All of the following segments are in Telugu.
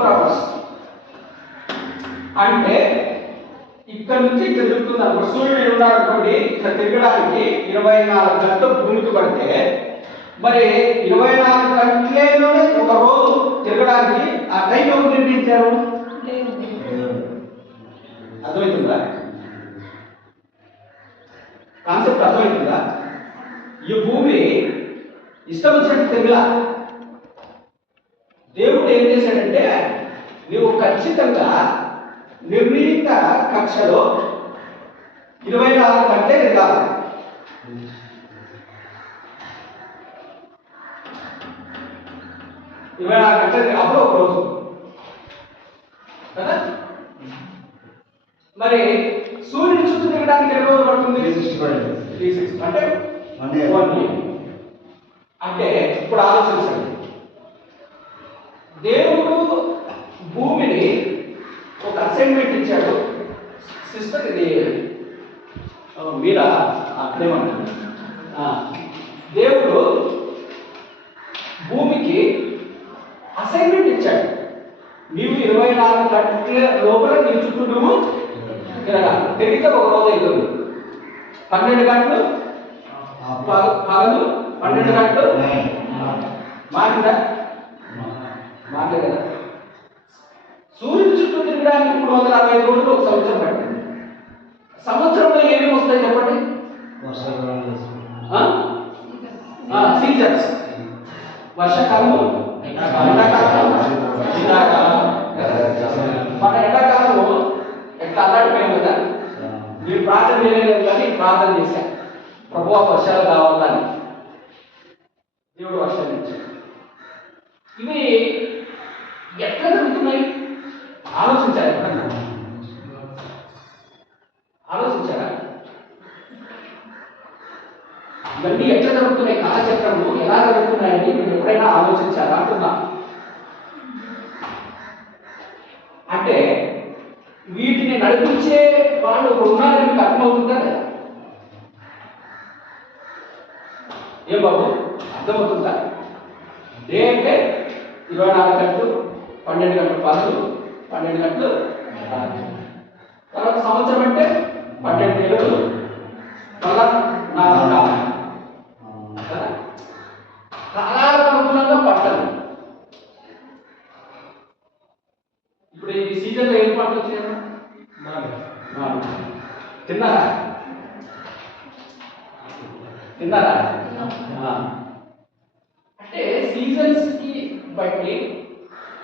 24 hours. అంటే ఇక్కడ నుంచి ఇట్లా తిరుగుతుంది అనుకో, సూర్యుడు ఉన్నారనుకోండి, ఇట్లా తిరగడానికి 24 గంటలు భూమికి పడితే మరి 24 గంటలలోనే ఒక రోజు తిరగడానికి ఆ టైం ఎవరు నిర్ణయించారు? అర్థమవుతుందా? కాన్సెప్ట్ అర్థమవుతుందా? ఈ భూమి ఇష్టం వచ్చినట్టు తిరగలా. దేవుడు ఏం చేశాడంటే, నువ్వు ఖచ్చితంగా నిర్ణీత కక్షలో 24 గంటలే తిరగాలి. అప్పుడు ఒక రోజు కదా. మరి సూర్యుని చుట్టూ తిరగడానికి ఎన్ని రోజులు పడుతుంది? 360 అంటే 1 year. అంటే ఇప్పుడు ఆలోచించండి, దేవుడు భూమిని ఒక అసైన్మెంట్ ఇచ్చాడు. సిస్టర్ ఇది మీరా అక్కడేమంటారు, దేవుడు భూమికి అసైన్మెంట్ ఇచ్చాడు. నీవు 24 గంటల లోపల నీ చుట్టూ నువ్వు తిరగాలి. తిరిగితే ఒక రోజు అవుతుంది. 12 గంటలు పగలు, 12 గంటలు మాట్లాడా మాట్లాడదా. సూర్యుని చుట్టూ తిరగడానికి 365 రోజులు ఒక సంవత్సరం పట్టింది. సంవత్సరంలో ఏమేమి వస్తాయి చెప్పండి? సీజన్స్. వర్షాకాలము, ఎండాకాలము, శీతాకాలం. మన ఎండాకాలము ఎట్లా అల్లాడిపోయాం కదా. మీరు ప్రార్థన చేయలేదు కానీ ప్రార్థన చేశాను, ప్రభువా వర్షాలు కావాలని. దేవుడు వర్షాలు ఇచ్చాడు. ఇవి ఎట్లా జరుగుతున్నాయి ఆలోచించారా? ఎప్పుడన్నా ఆలోచించారా? ఇవన్నీ ఎట్లా జరుగుతున్నాయి, కాలచక్రము ఎలా జరుగుతున్నాయని మీరు ఎప్పుడైనా ఆలోచించారా అంటున్నా. అంటే వీటిని నడిపించే వాళ్ళు ఉన్నారని మీకు అర్థమవుతుందా లేదా? ఏం బాబు అర్థమవుతుందా? డే అంటే 24 గంటలు, 12 గంటలు పగలు, 12 గంటలు. తర్వాత సంవత్సరం అంటే 12 నెలలు, 4 కాలం. కాలాలకు అనుగుణంగా పంటలు. ఇప్పుడు ఈ సీజన్లో ఏం పంటలు వచ్చాయమ్మా? తిన్నారా? తిన్నారా? అంటే సీజన్స్ కి బట్టి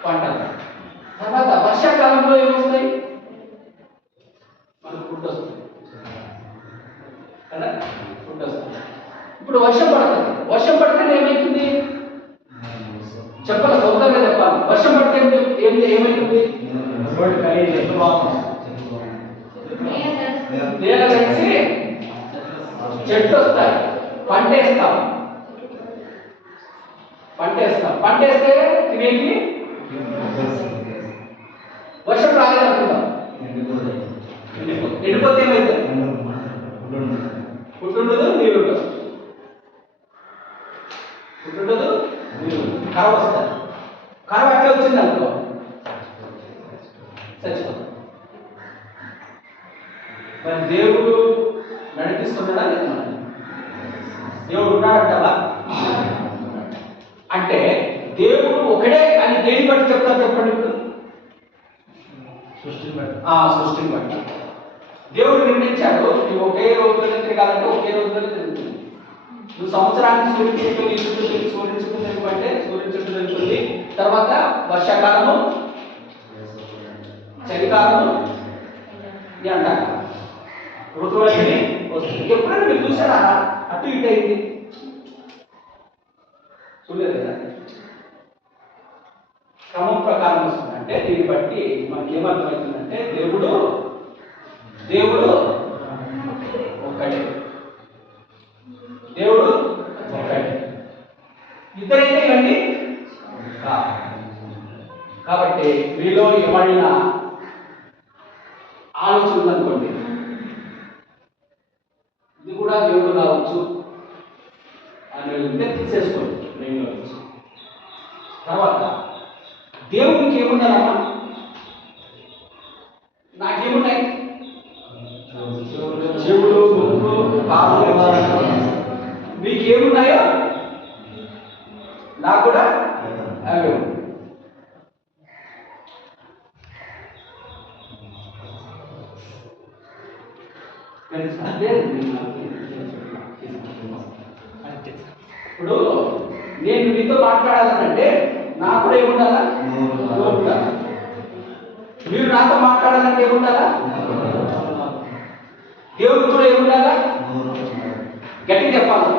పంటలు. తర్వాత వర్షాకాలంలో ఏమొస్తాయి? మనకు ఫుడ్ వస్తుంది కదా, ఫుడ్ వస్తుంది. ఇప్పుడు వర్షం పడుతుంది. వర్షం పడితే ఏమవుతుంది చెప్పాలి, సొంతంగా చెప్పాలి. వర్షం పడితే ఏమవుతుంది? నేల కలిసి చెట్లు వస్తాయి, పంటేస్తాం. పంటేస్తే తినేకి వర్షం రాలేదనుకుందాం, ఎండిపోతే ఏమైతుంది? ఫుడ్ ఉండదు, నీళ్ళు ఉండదు. ఫుడ్ ఉండదు, నీళ్ళు ఉండదు. కరవ వస్తుంది. కరవ ఎట్లా వచ్చింది అనుకో, చచ్చిపోతుంది. మరి దేవుడు నడిపిస్తున్నాడా లేదా? దేవుడు ఉన్నాడంటావా? అంటే దేవుడు ఒకడే అని దేని బట్టి చెప్తారు చెప్పండి? ఇప్పుడు సృష్టిని బట్టి దేవుడు నిర్ణయించాడు. నువ్వు ఒకే రోజులోనే తిరగాలంటే ఒకే రోజులోనే తిరుగుతుంది. నువ్వు సంవత్సరానికి సూర్యుని చుట్టూ తిరుగుతుంటే సూర్యుని చుట్టూ తిరుగుతుంది. తర్వాత వర్షాకాలము, చలికాలము, ఎండాకాలం, ఋతువులన్నీ వస్తుంది. ఎప్పుడైనా మీరు చూసారా అటు ఇటు అయింది? చూడలేదు కదా. క్రమం ప్రకారం వస్తుంది. అంటే దీన్ని బట్టి మనకి ఏమర్థమవుతుందంటే దేవుడు ఒక్కడే. దేవుడు ఒక్కడే. ఇద్దరైతే ఇవన్నీ కాబట్టి మీలో ఏమైనా ఆలోచన ఉందనుకోండి, ఇది కూడా దేవుడు కావచ్చు అని ఉంటే తీసేసుకోండి. తర్వాత దేవుడికి ఏముండాలమ్మా? నాకేమున్నాయి? చెవులు, ముక్కు, కాళ్ళు. మీకేమున్నాయో నాకు కూడా అవి. ఇప్పుడు నేను మీతో మాట్లాడాలంటే నాకు కూడా ఏముండాలా? మీరు నాతో మాట్లాడాలంటే ఏముండాలా? దేవుడికి కూడా ఏముండాలా? గట్టి చెప్పాలి.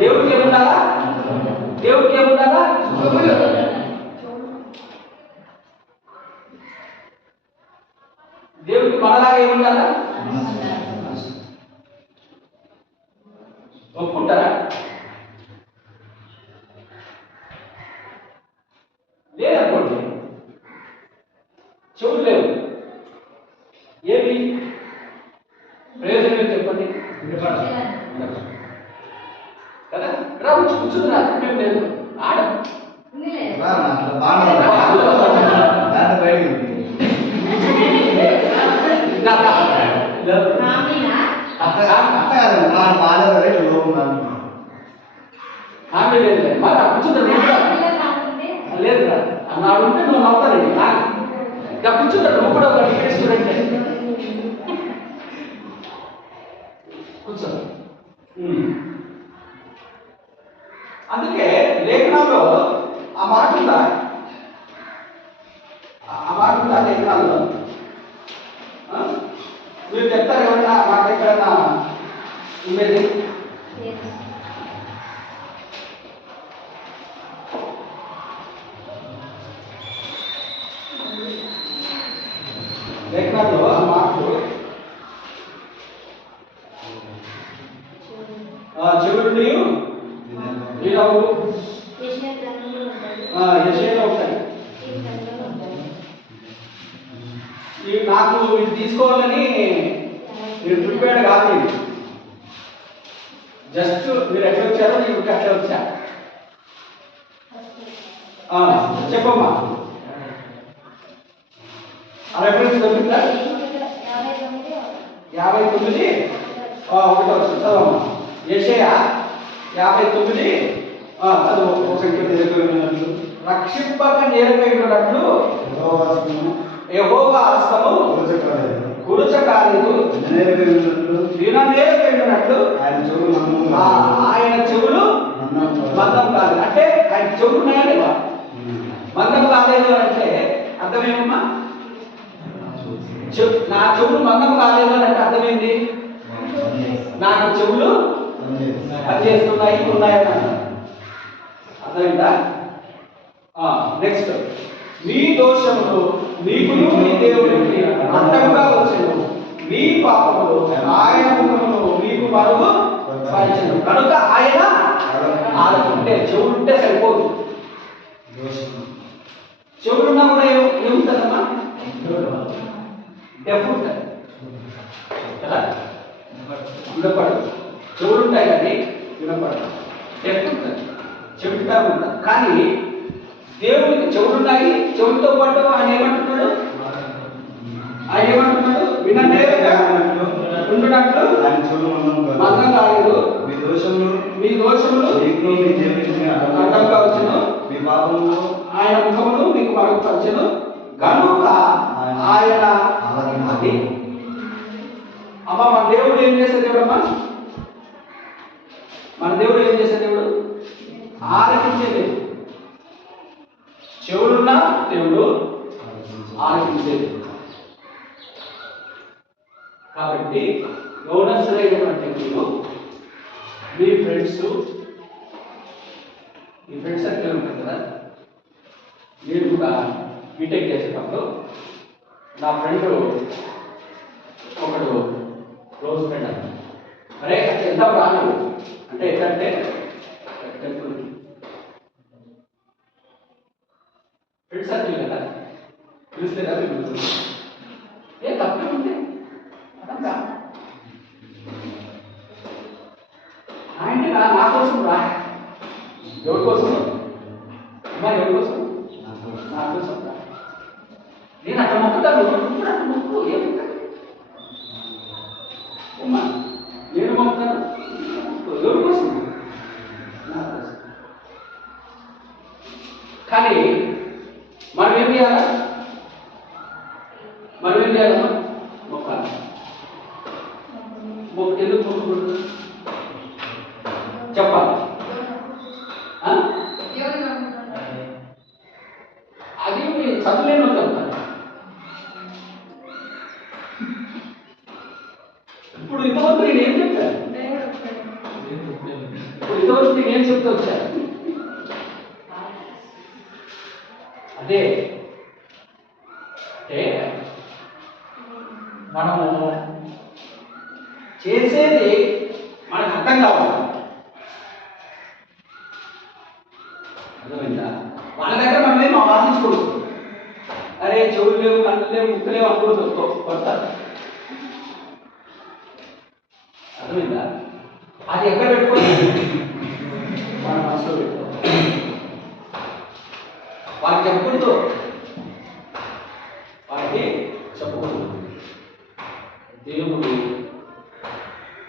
దేవుడికి ఏముండాలా? దేవుడికి ఏముండాలా? దేవుడికి మనలాగా ఏముండాలా? ఒప్పుకుంటారా? లేదనుకోండి, చెవులు లేవు, ఏమి ప్రయోజనం చెప్పండి కదా. రా కూర్చుంది, నాకు లేదు. ఆడ ఆమె లేదు మరి కూర్చుంటాడు లేదురా అన్నాడు ఉంటే నువ్వు నవ్వుతానండి. ఇంకా కూర్చుంటాడు, నువ్వు కూడా ఒక డిగ్రీ స్టూడెంట్ కూర్చో. అందుకే లేఖనాల్లో ఆ మాట ఉందా? లేఖనాల్లో మీరు చెప్తారు ఏమన్నా మాట ఎక్కడన్నా ఉండేది? లేఖనాల్లో ఆ మాటలు చెవులు వినవు యెషయాలో ఉంటాయి. నాకు ఇది తీసుకోవాలని మీరు ప్రిపేర్డ్ కాదు. జస్ట్ మీరు ఎట్లా వచ్చారో నేను అట్లా వచ్చా. చెప్పమ్మా, రెఫరెన్స్ దొరికిందా? 59 ఒకటో చదవమ్మా. యెషయా 59 చదువు. రక్షింపక నేర్పేటట్లు యెహోవా హస్తము కురుచకాలేదు, విననేర్పేటట్లు ఆయన చెవులు మందం కాలేదు. అంటే ఆయన చెవులు ఉన్నాయా లేవా? మందం కాలేదు అంటే అర్థమేమమ్మా? నా చెవులు మందం కాలేదు అని అంటే అర్థమేంటి? నాకు చెవులు పనిచేస్తున్నాయి, ఉన్నాయని అర్థమైందా? నెక్స్ట్, మీ దోషములు నీకును నీ దేవునికి అడ్డంగా వచ్చెను, మీ పాపములు ఆయన ముఖమును మీకు మరుగు పరిచెను. కనుక ఆయన ఆడుకుంటే చెవులుంటే సరిపోదు. చెవులున్నా కూడా ఏముంటుందమ్మా? డెఫ్ ఉంటుంది కదా, వినపడదు. చెవులుంటాయి కానీ వినపడదు, డెఫ్ ఉంటుంది, చెవిటిగా ఉంటుంది. కానీ దేవుడికి చెవులున్నాయి, చెవులతో పాటు ఆయన ఏమంటున్నాడు? విననేరుగా ఉండునట్లు మందం కాలేదు, మీ దోషములు అడ్డంగా వచ్చును, ఆయన ముఖమును మీకు మరుగుపరచును. కనుక ఆయన అది అమ్మ. మన దేవుడు ఏం చేసే దేవుడమ్మా? మన దేవుడు ఏం చేసే దేవుడు? ఆలకించే దేవుడు. చెవులున్న దేవుడు ఆలకించే దేవుడు. కాబట్టి యౌవనస్తులైనటువంటి మీరు, మీ ఫ్రెండ్స్, మీ ఫ్రెండ్స్ సర్కిల్ ఉంటుంది కదా. నేను కూడా బీటెక్ చేసేటప్పుడు నా ఫ్రెండ్ ఒకడు క్లోజ్ ఫ్రెండ్ అన్న, అరే ఎంత రాను అంటే ఏంటంటే టెంపుల్కి ఫ్రెండ్ సర్కిల్ కదా, పిలిస్తే కదా పిలుస్తుంది. ఏ తప్పే ఉంది అదంతా ఆయన నా కోసం రా. ఎవరి కోసం? ఎవరి కోసం? నా నాకు చెప్తా. నేను అక్కడ మొక్కుతాను, ఇప్పుడు అక్కడ మొక్కు ఏముంటుంది అమ్మా. నేను మొక్కుతాను ఎవరి కోసం? నా కోసం. కానీ మనం ఏం చేయాలా? మనం ఏం చేయాలమ్మా? మొక్కాలి. ఎందుకు మొక్కకూడదు చెప్పాలి. అది మీ చదువులేనో చెప్తాను. ఇప్పుడు ఇంతవరకు నేను ఏం చెప్పాను? ఇప్పుడు ఇంతవరకు నేను ఏం చెప్తూ వచ్చాను? అదే అంటే మనము చేసేది మనకు అర్థం కావాలి. అర్థమైందా? వాళ్ళ దగ్గర మనం ఏం ఆలోచించుకోవచ్చు. అరే చెవులు లేవు, కళ్ళు లేవు, ముక్కు లేవు అనుకోవచ్చు కొత్త. అర్థమైందా? అది ఎక్కడ పెట్టుకోవచ్చు? మన మనసులో పెట్టుకోవాలి. వాళ్ళకి చెప్పకూడదు, వాళ్ళకి చెప్పకూడదు. దేవుడు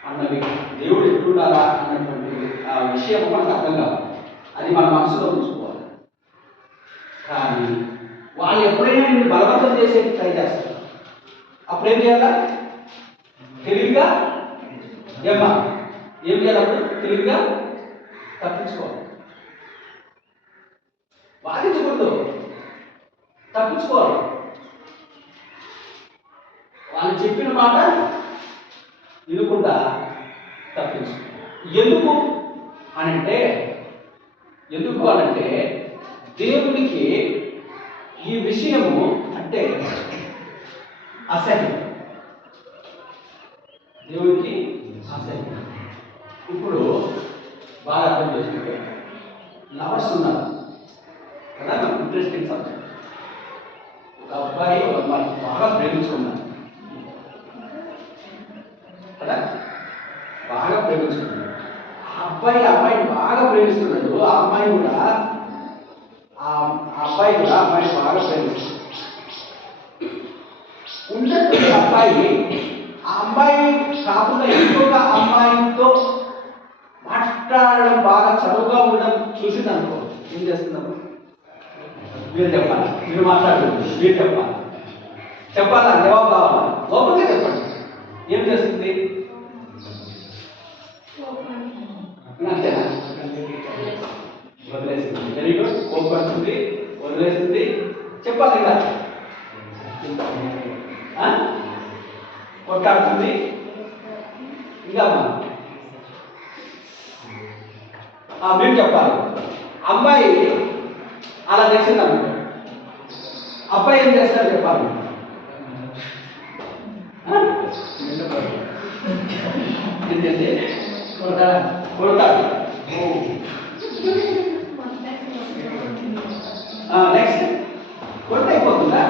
అన్నది దేవుడు ఎట్లుండాలా అన్నటువంటి ఆ విషయం మనకు అర్థం కావాలి. అది మన మనసులో ఉంచుకోవాలి. కానీ వాళ్ళు ఎప్పుడైనా నిన్ను బలవంతం చేసే ట్రై చేస్తారు. అప్పుడేం చేయాలా? తెలివిగా ఏం చేయాలి? అప్పుడు తెలివిగా తప్పించుకోవాలి. వాదించకూడదు, తప్పించుకోవాలి. వాళ్ళు చెప్పిన మాట వినకుండా తప్పించుకోవాలి. ఎందుకు అనంటే దేవునికి ఈ విషయము అంటే అసహ్యం. దేవునికి అసహ్యం. ఇప్పుడు బాగా అర్థం చేసుకుంటే లవర్స్ ఉన్నారు కదా, నాకు ఇంట్రెస్టింగ్ సబ్జెక్ట్. ఒక అబ్బాయి ఒక అమ్మాయి బాగా ప్రేమించుకున్నారు కదా, బాగా ప్రేమించుకున్నాడు. ఆ అమ్మాయిని బాగా ప్రేమిస్తున్నాడు. ఆ అమ్మాయి కూడా ఆ అబ్బాయి కూడా అమ్మాయిని బాగా ప్రేమిస్తున్నాడు. ఉన్నటువంటి అబ్బాయి ఆ అమ్మాయి కాకుండా ఇంకొక అమ్మాయితో మాట్లాడడం, బాగా చదువుగా ఉండడం చూసింది అనుకో, ఏం చేస్తున్నాము? మీరు చెప్పాలి, మీరు మాట్లాడుతుంది, మీరు చెప్పాలా? జవాబు కావాలా? ఓపెన్గా చెప్పండి. ఏం చేస్తుంది? అంతేనా? వదిలేస్తుంది. Very good. కోపడుతుంది, వదిలేస్తుంది. చెప్పాలి కదా, కొట్టాడుతుంది. ఇంకా మీరు చెప్పాలి. అమ్మాయి అలా చేసింది అనుకో, అబ్బాయి ఏం చేస్తారో చెప్పాలి. కొడతాడు. నెక్స్ట్ కొడితే అయిపోతుందా?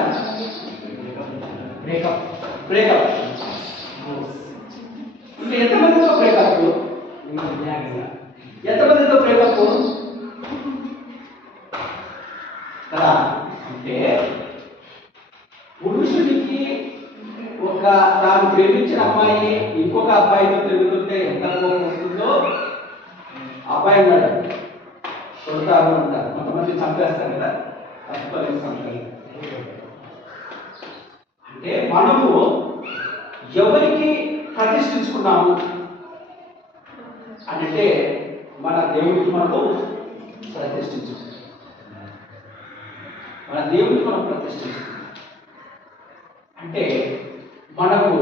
బ్రేకప్. ఇంకా ఎంతమందితో బ్రేకప్? ఎంతమందితో బ్రేకప్ కదా? అంటే పురుషుడికి ఒక తాను ప్రేమించిన అమ్మాయి ఇంకొక అబ్బాయితో తిరుగుతుంటే ఎంత అనుభవం వస్తుందో, అబ్బాయి ఉన్నాడు కొడతారు ఉంటారు, కొంతమంది చంపేస్తారు కదా, అంటే మనము ఎవరికి ప్రతిష్ఠించుకున్నాము అంటే మన దేవుడికి మనము ప్రతిష్ఠించుకున్నాం. మన దేవుడికి మనం ప్రతిష్ఠించుకున్నాం అంటే మనకు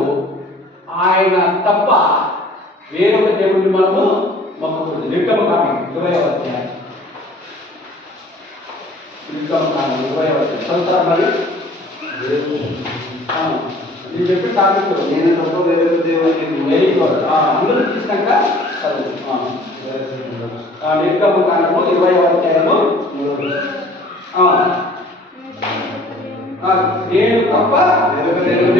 ఆయన తప్ప వేరొక దేవుడిని మనము మొక్కకూడదు. నిర్గమకాండం 20వ అధ్యాయం. నిర్గమకాండం 20వ అధ్యాయం చదువుతారా మరి? నేను చెప్పిన టాపిక్ నేను తప్ప వేరొక దేవుడిని. Very good. అందరూ తీసుకున్నాక చదువు. నిర్గమకాండము 20వ అధ్యాయము. నేను తప్ప వేరొక దేవుడు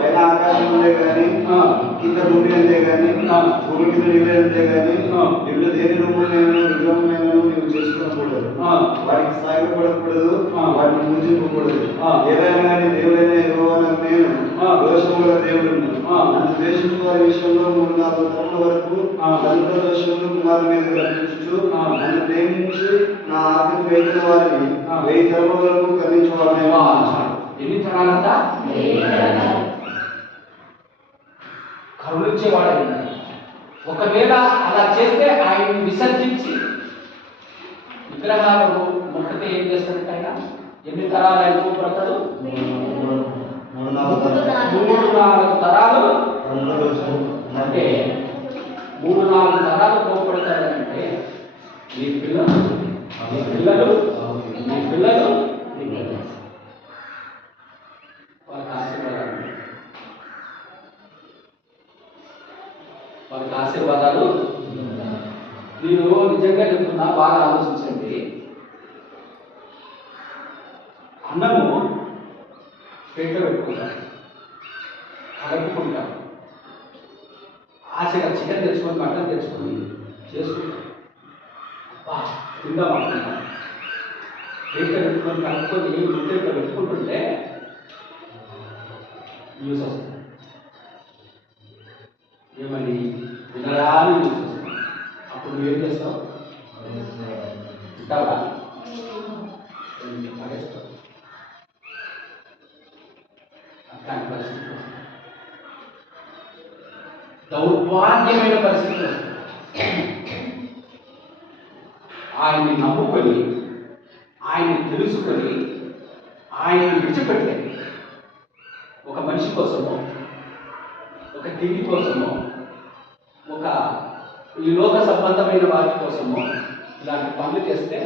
పైన ఆకాశం ఉందే కానీ, కింద భూమి అంతే కానీ, భూమి కింద నీళ్ళు అంతే కానీ, నీళ్ళు దేని రూపంలో విగ్రహం నీవు చేసుకో అనుసరించకూడదు, వాటికి సాగిపడకూడదు, వాటిని పూజించకూడదు. ఏదైనా కానీ దేవుడైన యెహోవాను నేను దోషముల దేవుడును. నన్ను ద్వేషించు వారి విషయంలో 3-4 తరముల వరకు తండ్రుల దోషములు కుమారుల మీద కల్పించు. నన్ను ప్రేమించి నా ఆజ్ఞకు వేసిన వారిని 1000 తరముల వరకు కరుణించువాడని. ఎన్ని తరాలంతా కరుణించేవాడు. ఒకవేళ అలా చేస్తే ఆయన్ని విసర్జించి విగ్రహాలను మొక్కతే ఏం చేస్తాడంటే ఆయన ఎన్ని తరాలు ఆయన కోపడతాడు? 3-4 తరాలు. అంటే 3-4 తరాలు కోపడతాడంటే నీ పిల్లలు వాళ్ళకి ఆశీర్వాదాలు. నేను నిజంగా చెప్తున్నా, బాగా ఆలోచించండి. అన్నము పేట పెట్టుకుంటాం, కలుపుకుంటాం, ఆశగా చికెన్ తెచ్చుకొని మటన్ తెచ్చుకొని చేసుకుంటాం, తిందాం అనుకుంటాం. పేట పెట్టుకొని కలుపుకొని గుడ్డ పెట్టుకుంటుంటే న్యూస్ వస్తుంది. ఏమని వినరాని న్యూస్ వస్తుంది. అప్పుడు నువ్వేం చేస్తావు? ఉంటావా? అట్లాంటి పరిస్థితి వస్తుంది. దౌర్భాగ్యమైన పరిస్థితి వస్తుంది. ఆయన్ని నమ్ముకొని, ఆయన్ని తెలుసుకొని, ఆయన్ని విడిచిపెట్టే ఒక మనిషి కోసమో, ఒక తిండి కోసమో, ఒక ఈ లోక సంబంధమైన వాటి కోసమో ఇలాంటి పనులు చేస్తే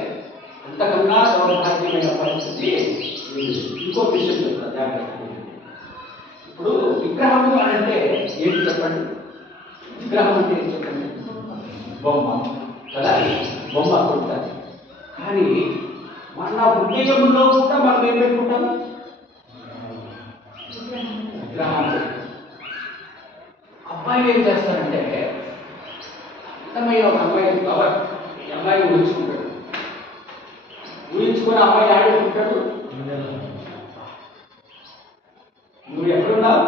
అంతకన్నా దౌర్భాగ్యమైన పరిస్థితి. ఇంకో విషయం చెప్తాను జాగ్రత్త. ఇప్పుడు విగ్రహము అంటే ఏంటి చెప్పండి? విగ్రహం అంటే ఏంటి చెప్పండి? బొమ్మ కదా, బొమ్మ కొడుతుంది. కానీ మన ఉద్దేశంలో కూడా మనం ఏం పెట్టుకుంటాం? విగ్రహం. అబ్బాయిలు ఏం చేస్తారంటే అందమైన ఒక అమ్మాయి కవర్, ఈ అమ్మాయిని ఊహించుకుంటాడు. ఊహించుకొని అమ్మాయి ఆడుకుంటాడు. నువ్వు ఎక్కడున్నావు?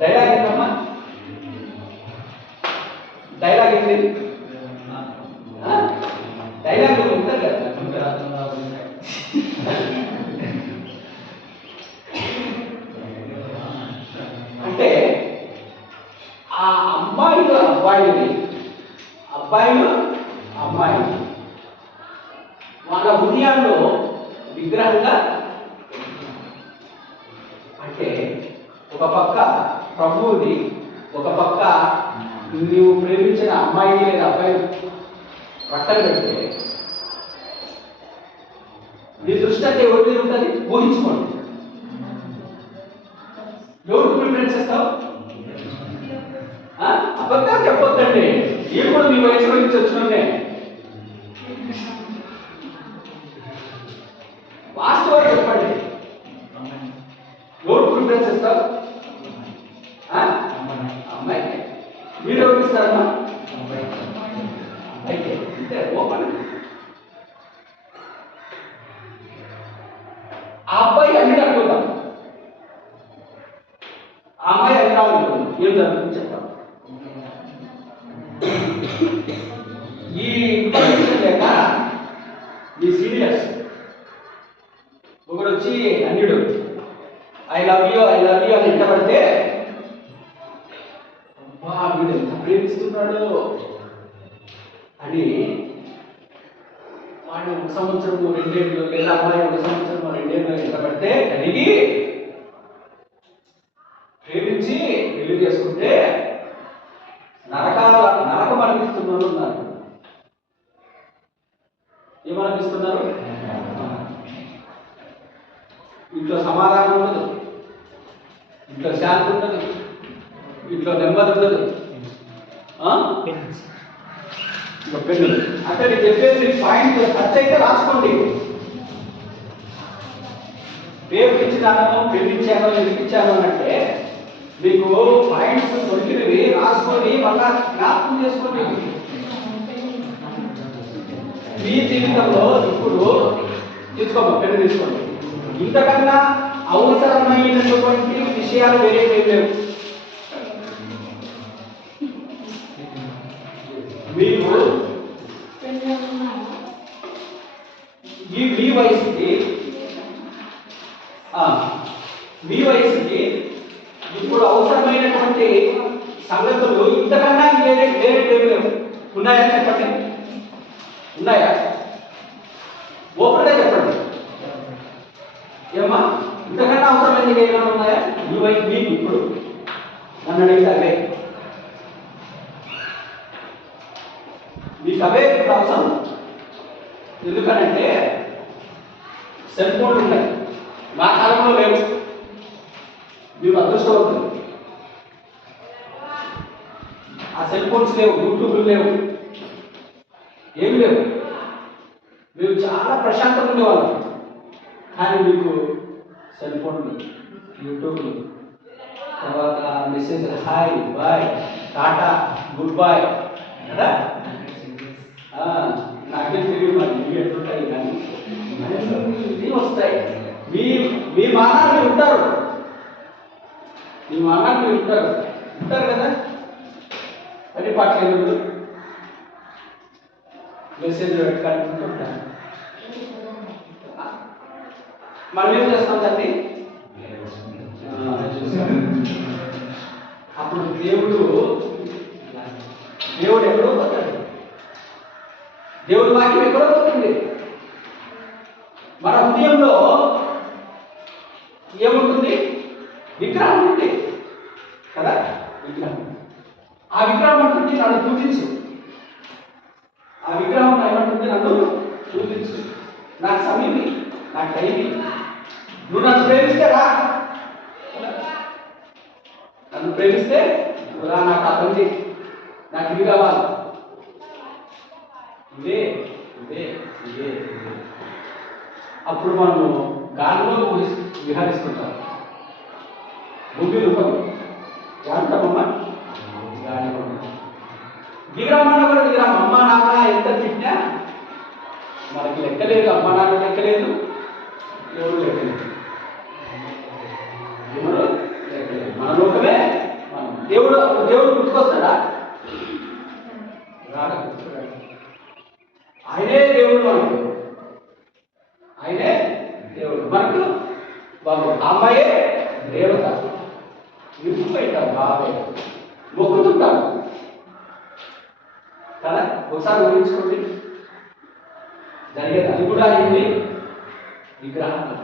డైలాగ్ ఏంటమ్మా? డైలాగ్ ఏంటి? డైలాగ్ ఉంటుంది కదా. అంటే ఆ అమ్మాయిలు అబ్బాయిని, అబ్బాయిలు అమ్మాయిని వాళ్ళ హృదయాల్లో విగ్రహంగా. అంటే ఒక పక్క ప్రభువుని, ఒక పక్క నువ్వు ప్రేమించిన అమ్మాయిని లేదా అబ్బాయిని పట్టలు పెడితే నీ దృష్టి అంటే ఎవరి మీద ఉంటుంది? ఊహించుకోండి. ఎవరికి ప్రిఫరెన్స్ చేస్తావు? అబద్ధాలు చెప్పొద్దండి. ఏం కూడా మీ వయసు నుంచి వచ్చినండి. వాస్తవాలు చెప్పండి. ఎవరికి ప్రిఫరెన్స్ ఇస్తావు? అమ్మాయికి. మీరు ఎవరికి ఇస్తారమ్మా? అమ్మాయికి. అంటే ఓపెన్. ఆ అబ్బాయి అన్ని అనుకుంటాం, ఆ అమ్మాయి అన్ని రావాలనుకుంటాం. ఏం జరుగుతుంది చెప్తాం. ఈ ఇన్ఫర్మేషన్ లేక ఈ సీనియర్స్ ఒకడు వచ్చి అన్యుడు ఐ లవ్ యూ అని ఇంటబడితే వీడు ఎంత ప్రేమిస్తున్నాడు అని వాడు 1 సంవత్సరం 2 ఏళ్ళు లేదా అమ్మాయి 1 సంవత్సరం 2 ఏళ్ళు ఇంటబడితే కలిగి ప్రేమించి పెళ్లి చేసుకుంటే నరకం అనిపిస్తున్నారు ఉన్నారు. ఏమనిపిస్తున్నారు? ఇంట్లో సమాధానం ఉండదు, ఇంట్లో శాంతి ఉండదు, ఇంట్లో నెమ్మది ఉండదు. పెన్నులు అంటే నేను చెప్పేసి పాయింట్ టచ్ అయితే రాసుకోండి. ప్రేమించినాను, ప్రేమించాను, ఎదిగించాను అంటే మీకు పాయింట్స్ దొరికినవి రాసుకొని మళ్ళా జ్ఞాపకం చేసుకోండి. మీ జీవితంలో ఇప్పుడు తీసుకోమ్మా, పెన్ను తీసుకోండి. ఇంతకన్నా అవసరమైనటువంటి విషయాలు వేరే లేవు. మీకు మీ వయసుకి ఇప్పుడు అవసరమైనటువంటి సంగతులు ఇంతకన్నా వేరే వేరే లేవు. ఉన్నాయా చెప్పండి? ఉన్నాయా? ఓపెన్గా చెప్పండి. ఏమ్మా, ఇంతకన్నా అవసరమైనవి ఏమైనా ఉన్నాయా ఈ వయసు మీకు? ఇప్పుడు నన్ను అడిగితే అవే మీకు అవే ఇప్పుడు అవసరం. ఎందుకనంటే సెల్ ఫోన్లు ఉన్నాయి, మా కాలంలో లేవు. మేము అదృష్టవంతులు. ఆ సెల్ ఫోన్స్ లేవు, యూట్యూబ్లు లేవు, ఏమి లేవు. మేము చాలా ప్రశాంతంగా ఉండేవాళ్ళం. కానీ మీకు సెల్ ఫోన్లు, యూట్యూబ్లు, తర్వాత message hi bye tata good bye కదా. నాకే తెలియదు మరి ఇవి ఎట్లుంటాయి, కానీ ఇవి వస్తాయి. మీ మీ మానాలు మీరు ఉంటారు, మీ మానాలు మీరు ఉంటారు ఉంటారు కదా. పని పాటలు మెసేజ్ పెట్టుకుంటుంటారు. మనం ఏం చేస్తాం దాన్ని? అప్పుడు దేవుడు ఎక్కడో పోతాడు. దేవుడి వాక్యం ఎక్కడో పోతుంది. మన హృదయంలో ఏముంటుంది? విగ్రహం ఉంది కదా. విగ్రహం, ఆ విగ్రహం అంటుంది నన్ను పూజించు. ఆ విగ్రహం ఏమంటుంది? నన్ను పూజించు, నాకు సమీపి, నాకు టైమి. నువ్వు నన్ను ప్రేమిస్తే రా, నన్ను ప్రేమిస్తే రా, నాకు ఆ పని, నాకు ఇవి కావాలి. ఇదే ఇదే ఇదే ఇదే. అప్పుడు మనము గాలిలో విహరిస్తుంటాం. భూమి రూపం ఏమంటామమ్మా? గాలి. విగ్రహం అన్న కూడా విగ్రహం. అమ్మ నాన్న ఎంత తిట్టినా మనకి లెక్కలేదు. అమ్మ నాన్న లెక్కలేదు, ఎవరు లెక్కలేదు, ఎవరు లెక్కలేదు. మన లోకమే మనం. దేవుడు గుర్తుకొస్తాడా? రాడు. ఆయనే దేవుడు మనకు, ఆయనే దేవుడు మనకు. బాబు అమ్మాయే దేవత. విడిచిపోయింటాం, బాబాయ్ మొక్కుతుంటాం కదా. ఒకసారి ఊహించుకోండి, జరిగేది అది కూడా అయింది. విగ్రహాలు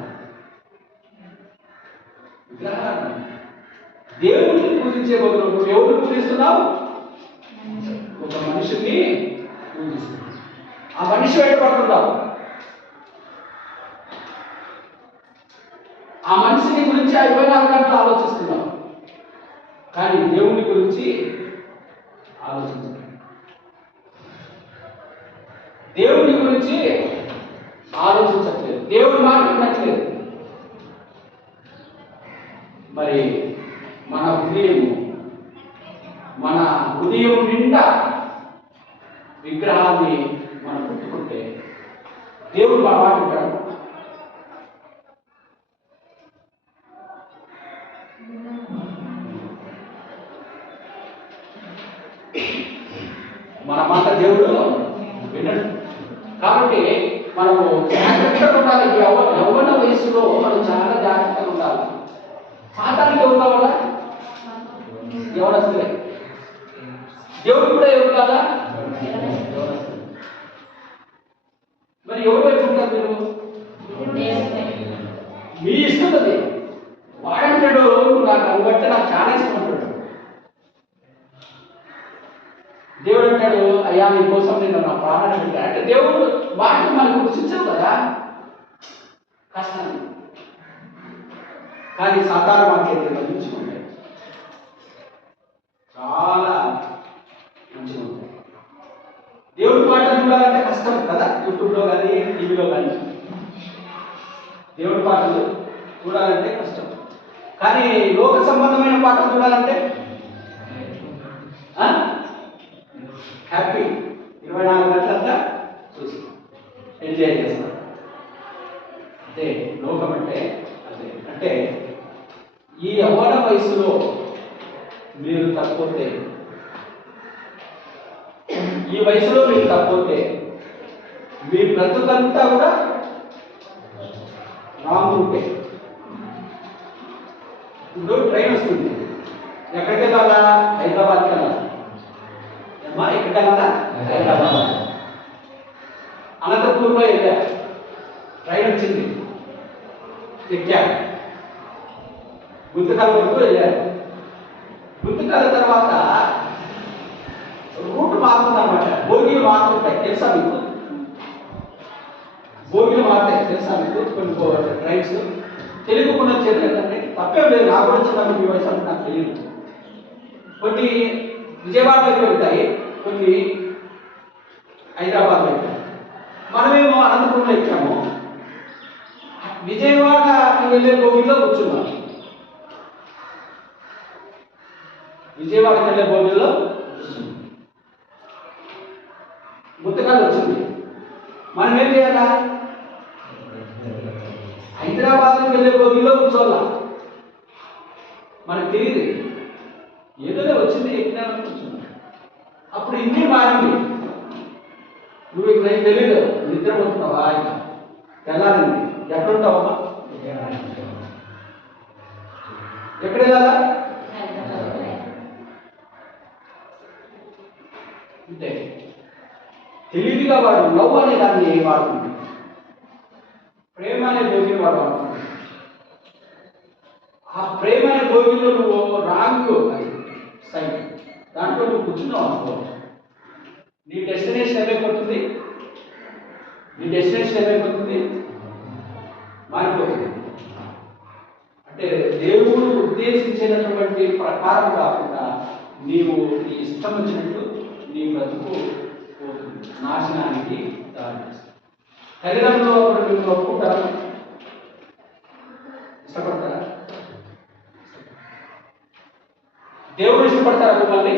దేవుడిని పూజించే బదులు నువ్వు ఎవరిని పూజిస్తున్నావు? ఒక మనిషిని పూజిస్తున్నావు. ఆ మనిషి వెంటబడుతున్నావు. ఆ మనిషిని గురించి 24 గంటలు ఆలోచిస్తున్నావు, కానీ దేవుని గురించి ఆలోచించు. దేవుని గురించి ఆలోచించట్లేదు, దేవుడి మాట వినట్లేదు. మరి మన హృదయం నిండా విగ్రహాన్ని మనం పెట్టుకుంటే దేవుడు మన మాట వింటాడు. మన మాట దేవుడు వినడు. కాబట్టి మనము జాగ్రత్తగా ఉండాలి. యవ్వన వయసులో మనం చాలా జాగ్రత్తగా ఉండాలి. సాతానికి ఎవరు కావాలా? యవనస్తులే. దేవుడు కూడా ఎవరు కాదా? మరి ఎవరు వైపు ఉంటారు మీరు? మీ ఇష్టం అది. వాడంటాడు నాకు అనుబట్టి నాకు చాలా ఇష్టం అంటాడు. దేవుడు అంటాడు అయ్యా నీ కోసం నేను నా ప్రాణాన్ని పెట్టాను అంటే దేవుడు వాటిని మనకు గుర్తించవు కదా, కష్టం. కానీ సాధారణ వాక్యాన్ని మంచిగా చాలా మంచిగా ఉంటాయి. దేవుడి పాటలు చూడాలంటే కష్టం కదా. యూట్యూబ్లో కానీ టీవీలో కానీ దేవుడి పాటలు చూడాలంటే కష్టం. కానీ లోక సంబంధమైన పాటలు చూడాలంటే హ్యాపీ 24 గంటలంతా చూసి ఎంజాయ్ చేస్తారు. అదే లోకం అంటే. అదే అంటే ఈ యవ్వన వయసులో మీరు తప్పితే, ఈ వయసులో మీరు తప్పితే మీ బ్రతుకంతా కూడా రాంగ్ రూటే. ఇప్పుడు ట్రైన్ వస్తుంది, ఎక్కడికి వెళ్ళాలా? హైదరాబాద్కి వెళ్ళాలి. అమ్మా ఎక్కడికి వెళ్ళాలా? హైదరాబాద్. అనంతపూర్లో వెళ్ళా, ట్రైన్ వచ్చింది, ఎక్కాను. గుంతకల్ వరకు వెళ్ళారు. గుంతకల్ తర్వాత రూట్ మారుతుందన్నమాట, బోగీలు మారుతుంటాయి. తెలుసా మీకు? బోగీలు మారుతాయి తెలుసా మీకు? కొన్ని ట్రైన్స్ తెలియకుండా వచ్చేది కదండి, తప్పేం లేదు. నాకు కూడా వచ్చిందా మీ వయసు అంటే నాకు తెలియదు. కొన్ని విజయవాడ వైపు వెళ్తాయి, కొన్ని హైదరాబాద్ వైపు. మనమేమో అనంతపురంలో ఎక్కాము, విజయవాడకి వెళ్ళే బోగిలో కూర్చున్నాం. విజయవాడకి వెళ్ళే బోగిలో గుంతకల్ వచ్చింది. మనం ఏం చేయాలా? హైదరాబాద్కి వెళ్ళే బోగిలో కూర్చోవాలా. మనకు తెలియదు, ఏదైనా వచ్చింది ఎక్కినామని కూర్చున్నా. అప్పుడు ఇంటికి మారింది. నువ్వు ఇక్కడ ఏం తెలియదు, నిద్రపోతున్నావా? తెల్లారండి. ఎక్కడుంటావమ్మా? ఎక్కడ వెళ్ళాలా? అంటే తెలివిగా వాడు లవ్ అనే దాన్ని వాడుతుంది, ప్రేమ అనే భోగిని వాడు వాడుతుంది. ఆ ప్రేమ అనే భోగిలో నువ్వు రాంగ్ సైడ్ దాంట్లో నువ్వు కూర్చున్నావు అనుకో, నీ డెస్టినేషన్ ఏమైపోతుంది? నీ డెస్టినేషన్ ఏమైపోతుంది? మారిపోతుంది. అంటే దేవుడు ఉద్దేశించినటువంటి ప్రకారం కాకుండా నీవు నీ ఇష్టం వచ్చినట్టు నీ బ్రతుకు పోతుంది, నాశనానికి దారితీస్తుంది. తల్లిదండ్రులు అప్పుడు మీరు ఒప్పుకుంటారా? ఇష్టపడతారా? దేవుడు ఇష్టపడతారా మిమ్మల్ని?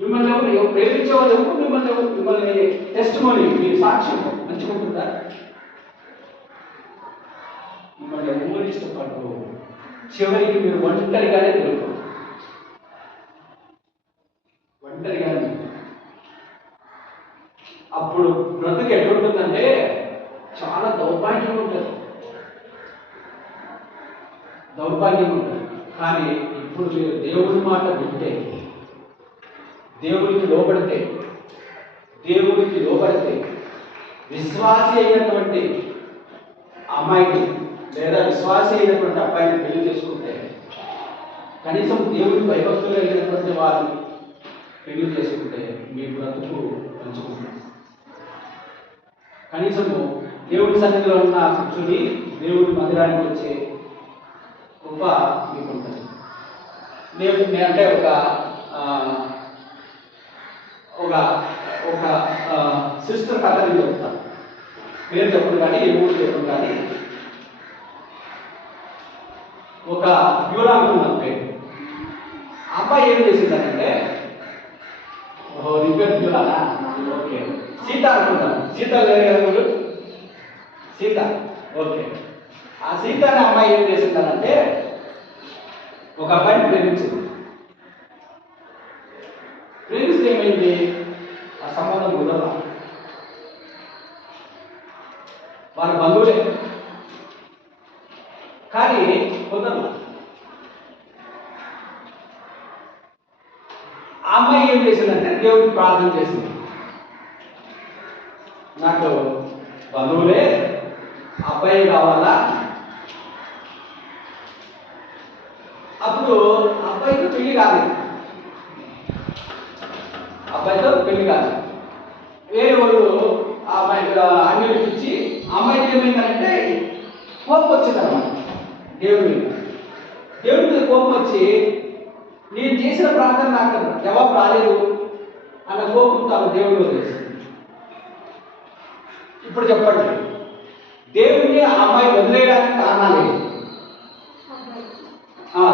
మిమ్మల్ని ఎవరు ప్రేమించే వాళ్ళు ఎవరు? మిమ్మల్ని టెస్టిమోనీ, మీ సాక్ష్యం మంచిగా ఉంటుందా? మిమ్మల్ని ఎవరు ఇష్టపడరు. చివరికి మీరు ఒంటరిగానే తిరుగుతారు, ఒంటరిగానే. అప్పుడు బ్రతుకు ఎట్లుంటుందంటే చాలా దౌర్భాగ్యం ఉంటుంది, దౌర్భాగ్యం ఉంటుంది. కానీ ఇప్పుడు మీరు దేవుడి మాట వింటే, దేవుడికి లోబడితే, విశ్వాసి అయినటువంటి అమ్మాయిని లేదా విశ్వాసి అయినటువంటి అబ్బాయిని పెళ్లి చేసుకుంటే, కనీసం దేవుడి భయభక్తులు అయినటువంటి వారిని పెళ్లి చేసుకుంటే మీ బ్రతుకు పంచుకుంటుంది. కనీసము దేవుడి సన్నిధిలో ఉన్న కూర్చుని దేవుడి మందిరానికి వచ్చే కృప మీకు ఉంటుంది. అంటే ఒక సిస్టర్ కథ నేను చెప్తాను, పేరు చెప్పడం కానీ ఏ ఊరు చెప్పడం కానీ. ఒక యూరా అనుకున్నాను పేరు. అబ్బాయి ఏం చేసిందంటే, నీ పేరు యూరానా? ఓకే. సీత అనుకుంటాను. సీత లేరు, సీత. ఓకే. ఆ సీత అనే అమ్మాయి ఏం చేసిందనంటే ఒక అబ్బాయిని ప్రేమించింది. ప్రేమిస్తే ఏమైంది? ఆ సంబంధం కుదరల. వారి బంధువులే కానీ కుదరల. ఆ అమ్మాయి ఏం చేసిందంటే దేవుడికి ప్రార్థన చేసింది, నాకు బంధువులే అబ్బాయి కావాలా. అప్పుడు అబ్బాయితో పెళ్లి కాలేదు, వేరే వాళ్ళు ఆ అమ్మాయికి అన్ని ఇచ్చి, అమ్మాయికి ఏమైందంటే కోపం వచ్చిందన్నమాట దేవుడి మీద కోపం వచ్చి, నేను చేసిన ప్రార్థన నాకు జవాబు రాలేదు అన్న కోపంతో ఆమె దేవుడిలో చేసింది. ఇప్పుడు చెప్పండి, దేవుడిని ఆ అమ్మాయి వదిలేయడానికి కారణాలు ఏంటి?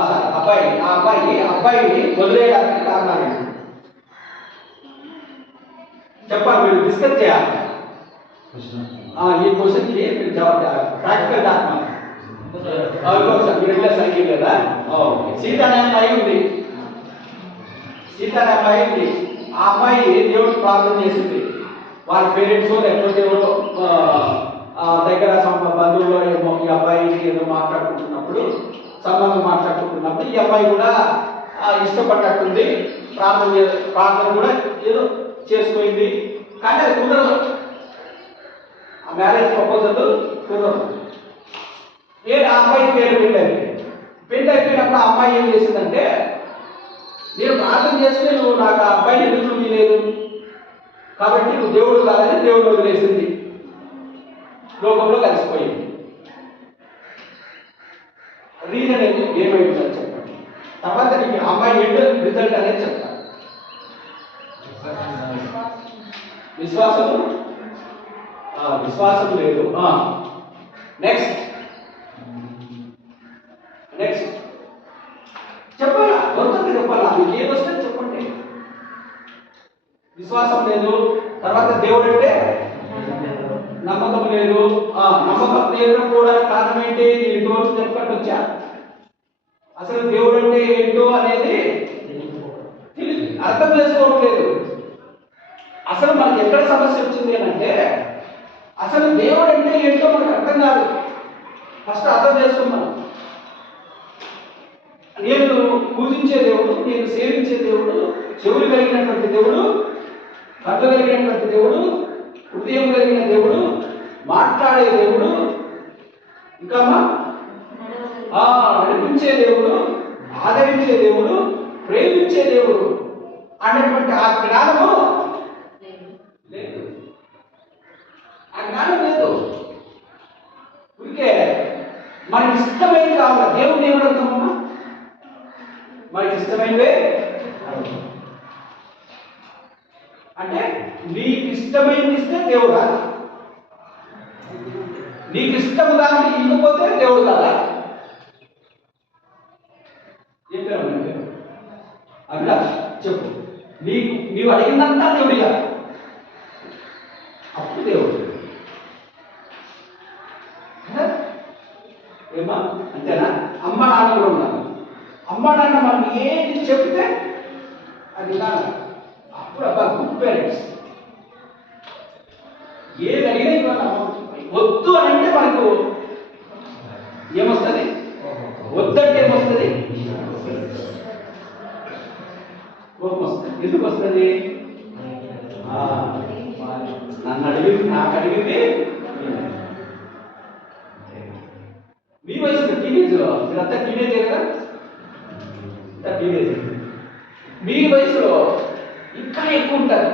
సరే, అబ్బాయిని వదిలేయడానికి కారణాలు ఏంటి? చెప్పాలి, మీరు డిస్కస్ చేయాలి. ఈ క్వశ్చన్కి మీరు జవాబు ప్రాక్టికల్ డాక్టర్ సైకిల్ లేదా సీత అనే అమ్మాయి ఉంది. సీత అనే అమ్మాయి ఉంది. ఆ అమ్మాయి దేవుడికి ప్రార్థన చేసింది. వాళ్ళ పేరెంట్స్ లేకపోతే ఎవరో దగ్గర బంధువుల్లో ఏమో ఈ అబ్బాయికి ఏదో మాట్లాడుకుంటున్నప్పుడు, సంబంధం మాట్లాడుకుంటున్నప్పుడు ఈ అబ్బాయి కూడా ఇష్టపడ్డట్టుంది. ప్రార్థన కూడా ఏదో చేసుకుంది. కానీ అది కుదరదు. ఆ మ్యారేజ్ ప్రపోజల్ కుదరదు. ఆ అమ్మాయి పేరు పెళ్ళి అయిపోయినప్పుడు ఆ అమ్మాయి ఏం చేసిందంటే, నేను ప్రార్థన చేస్తే నువ్వు నాకు ఆ అబ్బాయిని ఎందుకు చూపించలేదు కాబట్టి నువ్వు దేవుడు కాదని దేవుడు వదిలేసింది. లోకంలో కలిసిపోయింది. రీజన్ ఏమైందని చెప్పండి. తర్వాత నీకు అమ్మాయి ఏంటో రిజల్ట్ అనేది చెప్తాను. విశ్వాసం లేదు. నెక్స్ట్ చెప్పాలా, దొరకదు చెప్పాలా, మీకు ఏది వస్తే చెప్పండి. విశ్వాసం లేదు. తర్వాత దేవుడు అంటే నమ్మకం లేదు. నమ్మకం లేకపోవడానికి కారణం ఏంటి? ఇంతవరకు చెప్పండి వచ్చా. అసలు దేవుడు అంటే ఏంటో అనేది అర్థం చేసుకోవట్లేదు. అసలు మనకి ఎక్కడ సమస్య వచ్చింది అంటే, అసలు దేవుడు అంటే ఏంటో మనకు అర్థం కాదు. ఫస్ట్ అర్థం చేసుకున్నాం. నేను పూజించే దేవుడు, నేను సేవించే దేవుడు, చెవులు కలిగినటువంటి దేవుడు, కళ్ళు కలిగినటువంటి దేవుడు, హృదయం కలిగిన దేవుడు, మాట్లాడే దేవుడు, ఇంకా నడిపించే దేవుడు, ఆదరించే దేవుడు, ప్రేమించే దేవుడు అనేటువంటి ఆ జ్ఞానము లేదు. ఆ జ్ఞానం లేదు. ఊరికే మనకి ఇష్టమైనది కావాలి. దేవుడిని ఏమడుగుతామమ్మా? మనకి ఇష్టమైనవే అంటే, నీకు ఇష్టమైనది ఇస్తే దేవుడు కాదు. నీకు ఇష్టం దాన్ని ఇవ్వకపోతే దేవుడు కాదా? అభిలాష్ చెప్పు. నీవు అడిగిందంతా దేవుడు కాదు, అప్పుడు దేవుడు. ఏమా అంతేనా? అమ్మ నాన్న కూడా ఉన్నారు. అమ్మ నాన్న మనం ఏది చెప్తే అది కాదు. అప్పుడు అబ్బా గుడ్ పేరెంట్స్. ఏది అడిగినా వద్దు అని అంటే మనకు ఏమొస్తుంది? వద్దంటే ఏమొస్తుంది? కోపం వస్తుంది. ఎందుకు వస్తుంది? నన్ను అడిగింది, నాకు అడిగింది. మీ వయసు టీనేజ్లో మీరంతా టీనేజే కదా, టీనేజ్. మీ వయసులో ఇంకా ఎక్కువ ఉంటారు.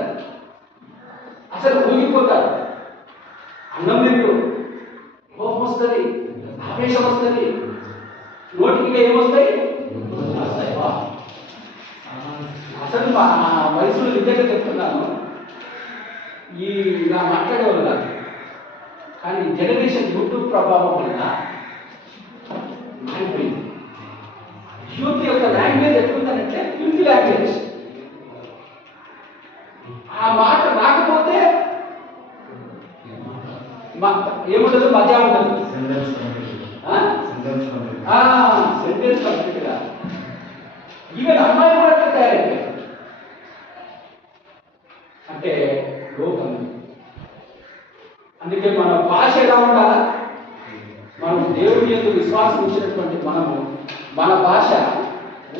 అసలు ఊగిపోతారు. అన్నం తింటూ కోపం వస్తుంది, ఆవేశం వస్తుంది, నోటికి ఏమొస్తాయి? అసలు మా వయసులో నిజంగా చెప్తున్నాను, ఇలా మాట్లాడేవాళ్ళు కాదు. కానీ జనరేషన్ యూట్యూబ్ ప్రభావం వల్ల మారిపోయింది. యూత్ యొక్క లాంగ్వేజ్ ఎట్లుందంటే హిందీ లాంగ్వేజ్. ఆ మాట రాకపోతే ఏముండదు, మజా ఉండదు. సెంటెన్స్ కంప్లీట్గా. ఈవెన్ అమ్మాయి కూడా అట్లా తయారైపోయింది. అంటే లోకం. అందుకే మన భాష ఎలా ఉండాలా? మనం దేవుడి యొక్క విశ్వాసం ఇచ్చినటువంటి మనము మన భాష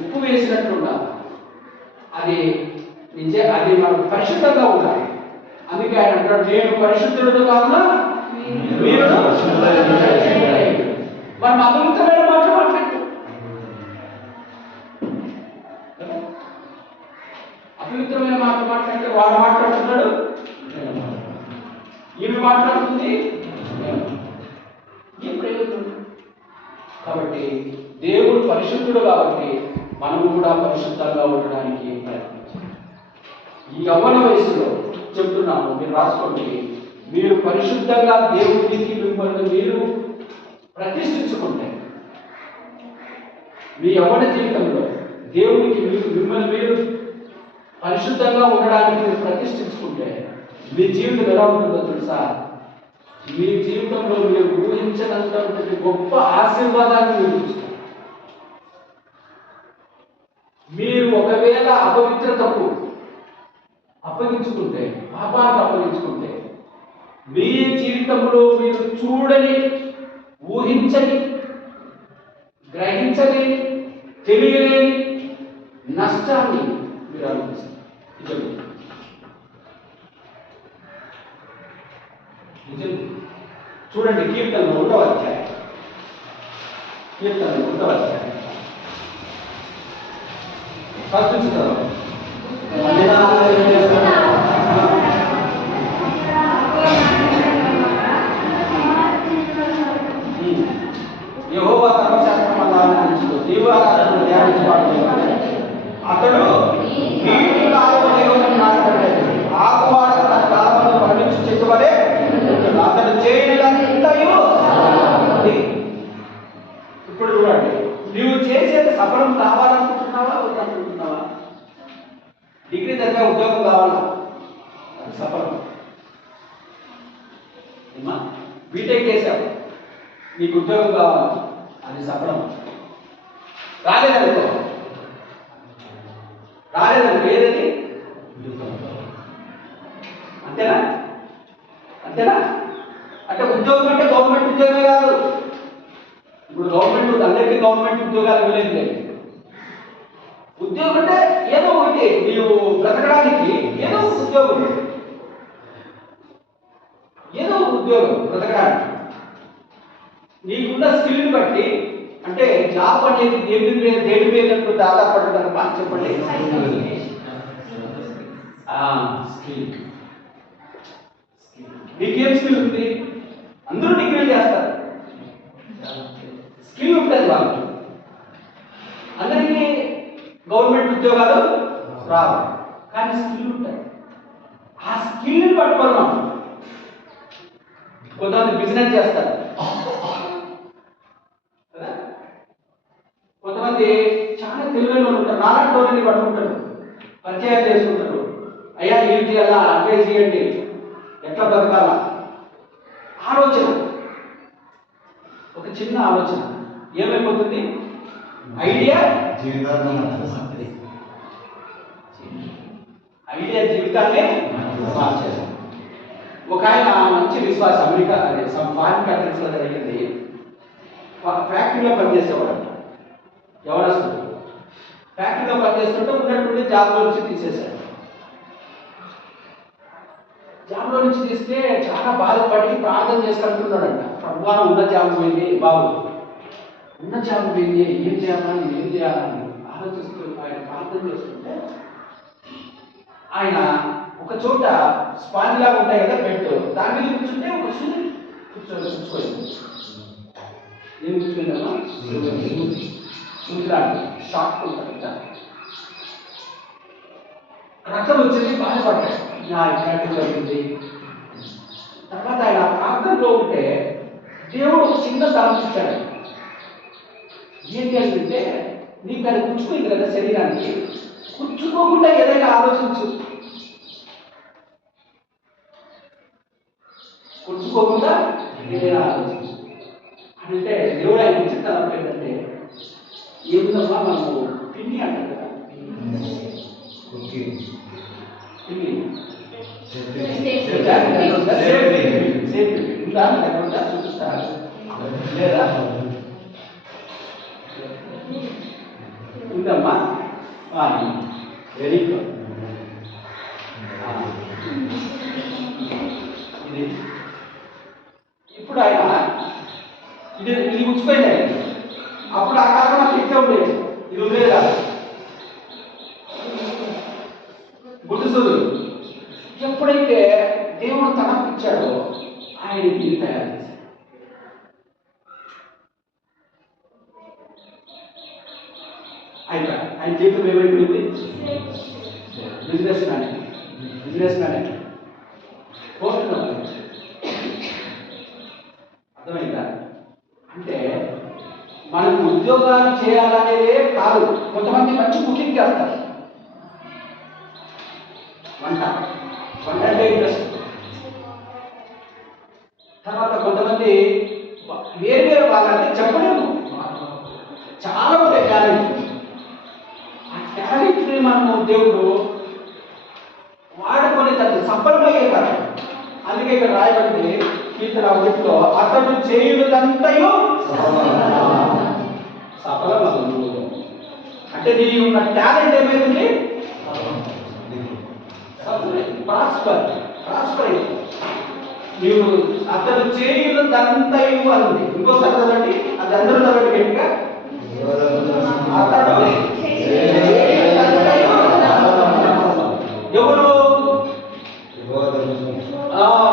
ఉప్పు వేసినట్టు ఉండాలి. అది అది మనకు పరిశుద్ధంగా ఉండాలి. అందుకే ఆయన అంటాడు, నేను పరిశుద్ధుడు కావున మీరు మనం అపవిత్రమైన మాటలు మాట్లాడు. అపవిత్రమైన మాటలు మాట్లాడితే వాడు మాట్లాడుతున్నాడు, ఈమె మాట్లాడుతుంది, ఏం ప్రయోజనం? కాబట్టి దేవుడు పరిశుద్ధుడు కాబట్టి మనము కూడా పరిశుద్ధంగా ఉండడానికి ప్రయత్నించాలి. ఈ యవ్వన వయసులో చెప్తున్నాము, మీరు రాసుకోండి. మీరు పరిశుద్ధంగా దేవుడికి మిమ్మల్ని మీరు ప్రతిష్ఠించుకుంటే, మీ యవ్వన జీవితంలో దేవుడికి మిమ్మల్ని మీరు పరిశుద్ధంగా ఉండడానికి మీరు ప్రతిష్ఠించుకుంటే మీ జీవితం ఎలా ఉంటుందో తెలుసా? మీ జీవితంలో మీరు ఊహించనంతటి గొప్ప ఆశీర్వాదాన్ని మీరు చూస్తారు. మీరు ఒకవేళ అపవిత్రతకు అప్పగించుకుంటే, పాపానికి అప్పగించుకుంటే, మీ జీవితంలో మీరు చూడని, ఊహించని, గ్రహించలేని, తెలియలేని నష్టాన్ని మీరు అనుభవిస్తారు. నిజం. చూడండి, కీర్తనలు 1వ అధ్యాయం. కీర్తనలు 1వ అధ్యాయం ఫస్ట్ నుంచి చదవండి. యెహోవా ధర్మశాస్త్రమందు దీవారాధనను ధ్యానించువాడు. అతడు నీటి కాలువ దేవుని నాటబడలేదు, ఆకువాడ తన కాలమును పరిమించు చెట్టు వలె అతడు చేయనిదంతయు. ఇప్పుడు చూడండి, నువ్వు చేసేది సఫలం కావాలనుకుంటున్నావా, వద్దనుకుంటున్నావా? డిగ్రీ దగ్గర ఉద్యోగం కావాలా, అది సఫలం. బీటెక్ చేశావు, నీకు ఉద్యోగం కావాలా, అది సఫలం. రాలేదనుకో ఏదది? అంతేనా? అంతేనా? అంటే ఉద్యోగం అంటే గవర్నమెంట్ ఉద్యోగమే కాదు. ఇప్పుడు గవర్నమెంట్ అందరికీ గవర్నమెంట్ ఉద్యోగాలు ఇవ్వలేదు. ఉద్యోగం అంటే ఏదో ఒకటి, నీవు బ్రతకడానికి ఏదో ఒక ఉద్యోగం, ఏదో ఒక ఉద్యోగం బ్రతకడానికి. నీకున్న స్కిల్ని బట్టి, అంటే జాబ్ అనేది దేని మీద ఆధారపడుతుంది మాట చెప్పండి. స్కిల్. నీకేం స్కిల్ ఉంది? అందరూ డిగ్రీలు చేస్తారు, స్కిల్ ఉంటుంది వాళ్ళకి. అందరికీ గవర్నమెంట్ ఉద్యోగాలు రావు, కానీ స్కిల్ ఉంటుంది. ఆ స్కిల్ని పట్టుకోవాలి మనం. కొంతమంది బిజినెస్ చేస్తారు, కొంతమంది చాలా తెలివైన వాళ్ళు ఉంటారు, నాలాంటి వాళ్ళని పట్టుకుంటారు, పరిచయాలు చేసుకుంటారు. అయ్యా ఏం చేయాలా, అడ్వైజ్ చేయండి, ఎట్లా బతకాలా. ఆలోచన, ఒక చిన్న ఆలోచన ఏమైపోతుంది? ఐడియా జీవితాన్ని మార్చేది. ఒక ఆయన మంచి విశ్వాసం, అమెరికా అదే ఫారిన్ కంట్రీస్ లో జరిగింది. ఫ్యాక్టరీలో పనిచేసేవాడు, ఎవరొస్తుంది ఫ్యాక్టరీలో పనిచేస్తుంటే ఉన్నటువంటి జాబ్లో నుంచి తీసేశాడు. జాబ్లో నుంచి తీస్తే చాలా బాధపడి ప్రార్థన చేసుకుంటున్నాడంట. ప్రభువా, ఉన్న జాబ్ పోయింది బాబు, ఉన్న జాబ్ పోయింది, ఏం చేయాలని ఆలోచిస్తూ ఆయన ప్రార్థన చేస్తుంటే, ఆయన ఒక చోట స్పాంజ్ లాగా ఉంటాయి కదా బెడ్, దాని మీద కూర్చుంటే ఒక కూర్చోయింది. ఏం కూర్చుందమ్మా? సూత్రాలు షాక్ ఉంటుంది కదా, రక్తం వచ్చింది, బాధపడ్డాడు. ఇట్లాంటి జరిగింది. తర్వాత ఆయన ప్రార్థనలో ఉంటే దేవుడు ఒక చిన్న తలంపించాడు. ఏంటి అంటే, నీకు అది కూర్చుపోయింది కదా శరీరానికి, కూర్చుకోకుండా ఏదైనా ఆలోచించు, కూర్చుకోకుండా ఏదైనా ఆలోచించు అంటే దేవుడు ఆయన చిన్న తలంపు ఏంటంటే, ఏముందమ్మా మనము పిండి అంటాం కదా, చూపిస్తారు లేదా? ఉందమ్మా, వెరీ గుడ్. ఇది ఇప్పుడు ఆయన ఇది గుర్చిపోయింది. అప్పుడు ఆ కాలంలో శక్తి ఉండేది, ఇది ఉండేది కాదు. గుర్తుస్తుంది. ఎప్పుడైతే దేవుడు తనకిచ్చాడో ఆయన దీన్ని తయారు చేశాడు. ఆయన జీవితం ఏమైపోయింది? Business man post. అర్థమైందా? అంటే మనకు ఉద్యోగాలు చేయాలనేదే కాదు. కొంతమంది మంచి కుకింగ్ చేస్తారు, వంట అంటే ఇంట్రెస్ట్. దేవుడు వాడుకొని తను సఫలమయ్యే కదా. అందుకే ఇక్కడ రాయబడింది కీర్తన 1లో అతడు చేయుదంతయు సఫలమగును. అంటే నీ ఉన్న టాలెంట్ ఏమైంది? ప్రాస్పర్ నీవు అతడు చేయుదంతయు అంది. ఇంకోసారి చదవండి, అది అందరూ చదవండి గట్టిగా. అతడు ఎవరు?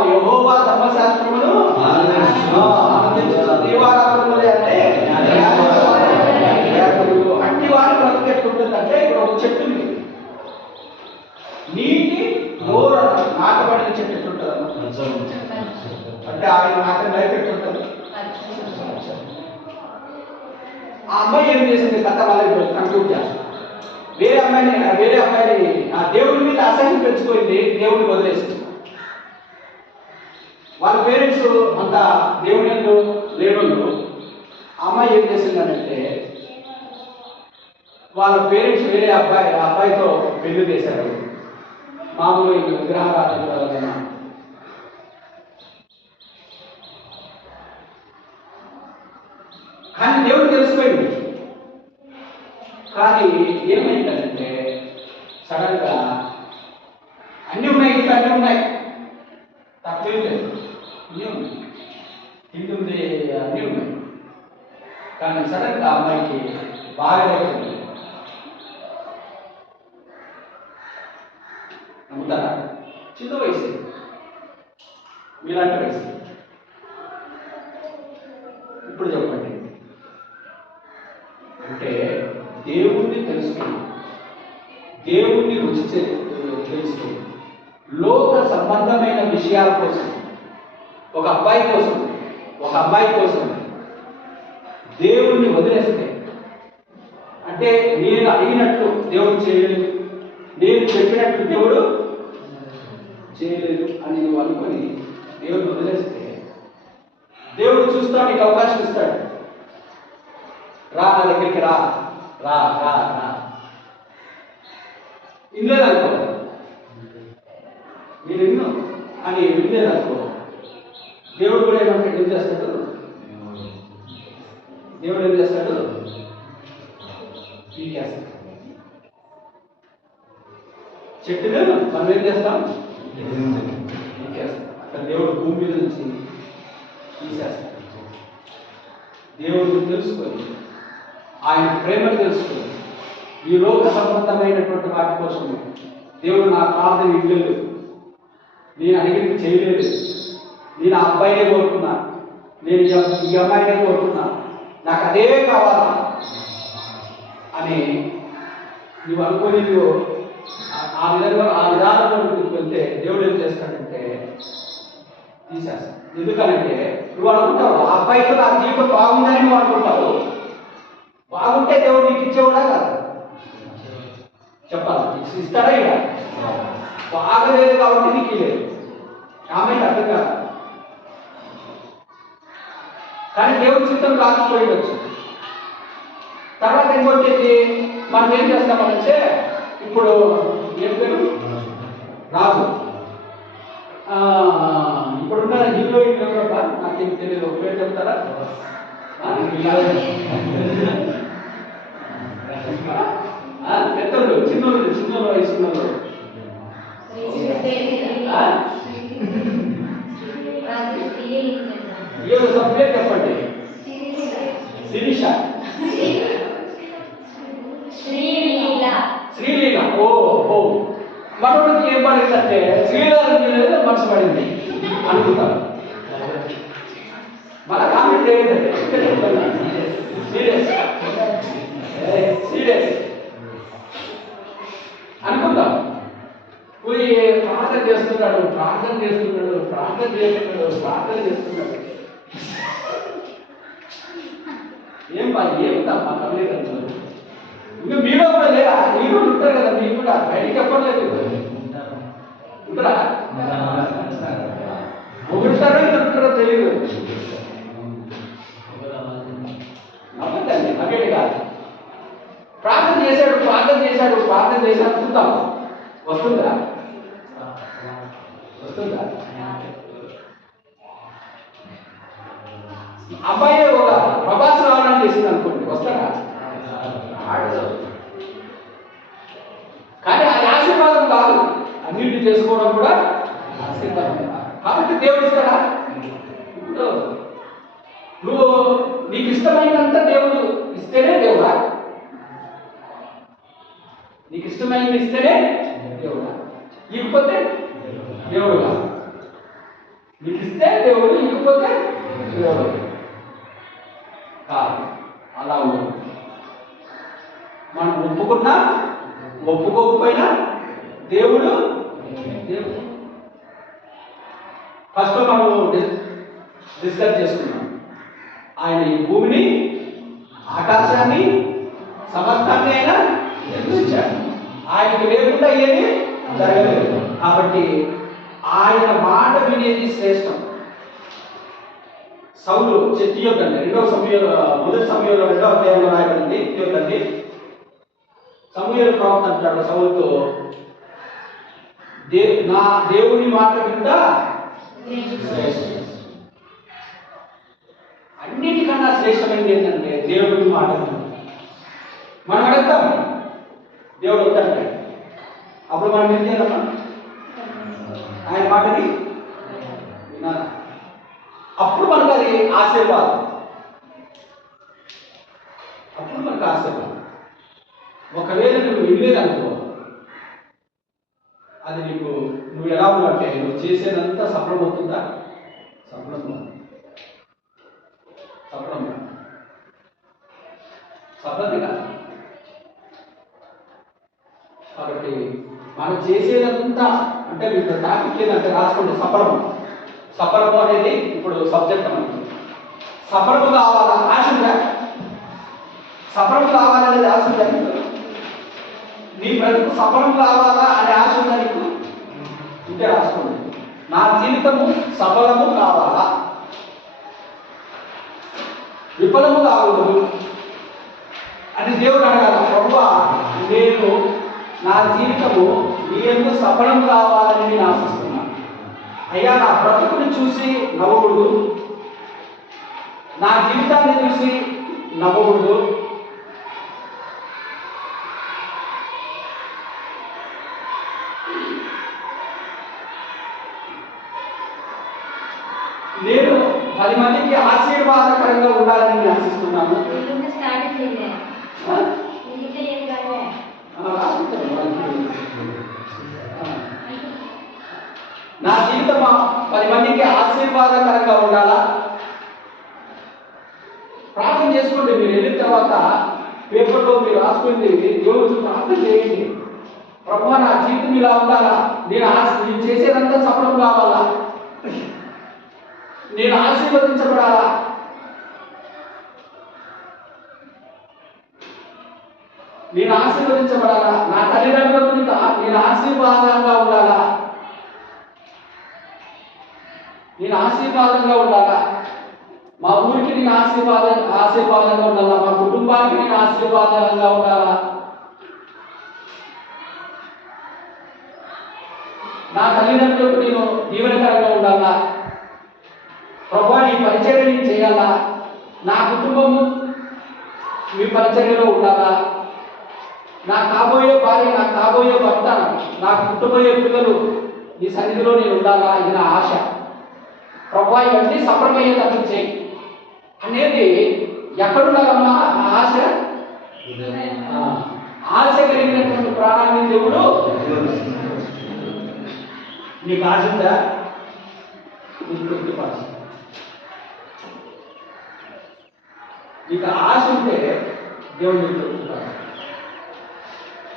యెహోవా ధర్మశాస్త్రమును దీవారాత్రములే. అంటే అట్టి వారి బ్రతుకు ఎట్లుంటుందంటే, ఇప్పుడు ఒక చెట్టు ఉంది, నీటి దూర నాటబడిన చెట్టు ఎట్లుంటుంది అంటే అతని లైఫ్ ఎట్లుంటుంది. ఆ అమ్మాయి ఏం చేసింది? కథ వాళ్ళకి కన్క్లూడ్ చేస్తాం. వేరే అమ్మాయిని ఆ దేవుడి మీద అసహ్యం పెంచుకోయింది, దేవుడిని వదిలేసింది. వాళ్ళ పేరెంట్స్ అంతా దేవుని ఎందు లేనోళ్ళు. అమ్మాయి ఏం చేసిందనంటే, వాళ్ళ పేరెంట్స్ వేరే అబ్బాయితో పెళ్లి చేశారు. మామూలు విగ్రహారాధన. కానీ దేవుడు తెలిసిపోయింది. కానీ ఏమైందంటే, సడన్ గా అన్నీ ఉన్నాయి, ఇంకా అన్నీ ఉన్నాయి, తప్పేం లేదు, అన్నీ ఉన్నాయి, తింటుంది, అన్నీ ఉన్నాయి. కానీ సడన్ గా అమ్మాయికి బాగా అయిపోయింది. నమ్ముతారా? చిన్న వయసు, మీలాంటి వయసు. ఇప్పుడు చెప్పండి, అంటే దేవుణ్ణి తెలుసుకుని, దేవుణ్ణి రుచి తెలుసుకుని, లోక సంబంధమైన విషయాల కోసం, ఒక అబ్బాయి కోసం, ఒక అమ్మాయి కోసం దేవుణ్ణి వదిలేస్తే, అంటే నేను అడిగినట్లు దేవుడు చేయలేదు, నేను చెప్పినట్లు దేవుడు చేయలేదు అని నువ్వు అనుకొని దేవుడిని వదిలేస్తే, దేవుడు చూస్తా నీకు అవకాశం ఇస్తాడు. రా నా దగ్గరికి, రా రా రా రా. ఇల్లేదనుకో, మీరు ఎన్నో అని వినలేదనుకో, దేవుడు కూడా ఏమంటాడు? ఏం చేస్తాడు? దేవుడు ఏం చేస్తాడు? పీకేస్తాడు. చెట్టును మనం ఏం చేస్తాం? పీకేస్తాం. అక్కడ దేవుడు భూమి మీద నుంచి తీసేస్తాడు. దేవుడిని తెలుసుకొని, ఆయన ప్రేమను తెలుసుకొని, ఈ లోక సంబంధమైనటువంటి వాటి కోసం దేవుడు నా ప్రార్థన ఇవ్వలేదు, నేను అడిగింది చేయలేదు, నేను ఆ అబ్బాయినే కోరుకున్నా, నేను ఈ అమ్మాయినే కోరుకున్నా, నాకు అదే కావాలా అని నువ్వు అనుకుని నువ్వు ఆ విధానంలో వెళ్తే దేవుడు ఏం చేస్తాడంటే తీసేస్తాడు. ఎందుకనంటే నువ్వు అనుకుంటావు ఆ అబ్బాయితో నా జీవితం బాగుందని నువ్వు అనుకుంటావు. బాగుంటే దేవుడు నీకు ఇచ్చేవాడా కాదు? చెప్పాలి, ఇస్తారా? ఇక బాగలేదు కాబట్టి నీకు లేదు, ఆమెకి అర్థం కాదు. కానీ దేవుడి చిత్తం కాకపోయిండొచ్చు. తర్వాత ఇంకొచ్చేది మనం ఏం చేస్తామంటే, ఇప్పుడు ఏం పేరు? రాజు. ఇప్పుడున్న హీరోయిన్ ఎవరబ్బా? నాకేం తెలియదు, ఒక పేరు చెప్తారా? పెద్దోళ్ళు, చిన్నోళ్ళు వయసున్నోళ్ళు ఏదో సబ్జెక్ట్ చెప్పండి. శిరీష, శ్రీలీల. ఓ మనోడికి ఏం పడిందంటే శ్రీలీల మనసు పడింది అనుకుంటారు. మన కామెంట్ ఏంటంటే సీరియస్ అనుకుంటాం. పోయి ప్రార్థన చేస్తున్నాడు. ఏం ఏమిటమ్మా తల్లిదండ్రులు? ఇంకా మీలో కూడా లేదా? మీరు ఉంటారు కదా, మీరు కూడా బయటికి చెప్పట్లేదు. ఉంటారా? పొగుడుతారో చెప్తారో తెలియదు. నమ్మకండి, నమ్మేది కాదు. ప్రార్థన చేశాడు. ప్రార్థన చేసి అనుకుంటాం, వస్తుందా? వస్తుందా? అబ్బాయి ఒక ప్రభాస్ రావాలని చేసింది అనుకోండి, వస్తారా? కానీ అది ఆశీర్వాదం కాదు, అన్నింటినీ చేసుకోవడం కూడా ఆశీర్వాదం. కాబట్టి దేవుడు ఇస్తాడా? ఇప్పుడు నువ్వు నీకు ఇష్టమైనంత దేవుడు ఇస్తేనే దేవుడా? నీకు ఇష్టమైనది ఇస్తేనే దేవుడా? ఇకపోతే దేవుడుగా. నీకు ఇస్తే దేవుడు, ఇకపోతే దేవుడు కాదు. అలా ఉండదు. మనం ఒప్పుకున్నా ఒప్పుకోకపోయినా దేవుడు దేవుడు. ఫస్ట్ మనం డిస్కస్ చేసుకున్నాం. ఆయన ఈ భూమిని, ఆకాశాన్ని, సమస్తాన్ని ఆయన నిర్మించాడు. ఆయనకు లేకుండా ఏది జరగలేదు. కాబట్టి ఆయన మాట వినేది శ్రేష్టం. సౌలు తీయొద్దండి, మొదటి సమయంలో 2వ అధ్యాయంలో రాయబడింది. తీయొద్దండి. సమూయేలు ప్రవక్త అంటాడు సౌలుతో, నా దేవుని మాట వింటా శ్రేష్టం. అన్నిటికన్నా శ్రేష్టమైనది ఏంటంటే దేవుని మాట. మనం అడుగుతాం, దేవుడు వద్దంటే అప్పుడు మనం ఏం చేయాలమ్మా? ఆయన మాటని వినాలి. అప్పుడు మనకు అది ఆశీర్వాదం. అప్పుడు మనకు ఆశీర్వాదం. ఒకవేళ నువ్వు వినలేదనుకో, అది నీకు నువ్వు ఎలా ఉన్నావంటే నువ్వు చేసేదంతా సఫలమవుతుందా? సఫలం సఫలత కాదు. కాబట్టి మనం చేసేదంతా అంటే మీకు టాపిక్ ఏంటంటే రాసుకోండి, సఫలము అనేది ఇప్పుడు సబ్జెక్ట్ మనకి. సఫలము కావాలా? ఆశ ఉందా? సఫలం కావాలనేది ఆశ ఉందా? నీ బ్రతుకు సఫలం కావాలా అనే ఆశ ఉందా నీకు? ఇంకే రాసుకోండి, నా జీవితము సఫలము కావాలా, విఫలము కావద్దు అని దేవుడు అడగాల. ప్రభువా, నేను నా జీవితము నీ యందు సఫలం కావాలని నేను ఆశిస్తున్నాను. అయ్యా, నా బ్రతుకుని చూసి నవ్వకూడదు, నా జీవితాన్ని చూసి నవ్వకూడదు. నేను 10 మందికి ఆశీర్వాదకరంగా ఉండాలని నేను ఆశిస్తున్నాను. నా జీవితం 10 మందికి ఆశీర్వాదకరంగా ఉండాలా? ప్రార్థన చేసుకోండి. మీరు వెళ్ళిన తర్వాత పేపర్లో మీరు రాసుకుంది దేవుడు ప్రార్థన చేయండి. ప్రభువా, నా జీవితం ఇలా ఉండాలా, నేను చేసేదంతా సఫలం కావాలా, నేను ఆశీర్వదించబడాలా, నేను ఆశీర్వదించబడాలా, నా తల్లిదండ్రులకు నేను ఆశీర్వాదంగా ఉండాలా, నేను ఆశీర్వాదంగా ఉండాలా, మా ఊరికి నేను ఆశీర్వాదంగా ఉండాలా, మా కుటుంబానికి నేను ఆశీర్వాదంగా ఉండాలా, నా తల్లిదండ్రులకు నేను దీవెనకరంగా ఉండాలా, ప్రభువా నీ పరిచర్య నేను చేయాలా, నా కుటుంబము మీ పరిచర్యలో ఉండాలా, నా కాబోయే భార్య, నా కాబోయే భర్త, నాకు పుట్టబోయే పిల్లలు నీ సన్నిధిలో నేను ఉండాలా, ఇది నా ఆశ. ప్రభువా ఇవన్నీ సఫలమయ్యేటట్టు చేయి అనేది ఎక్కడుండాలమ్మా? ఆశ ఆశ కలిగినటువంటి ప్రాణాన్ని దేవుడు. నీకు ఆశ ఉందా? నీకు ఆశ ఉంటే దేవుడు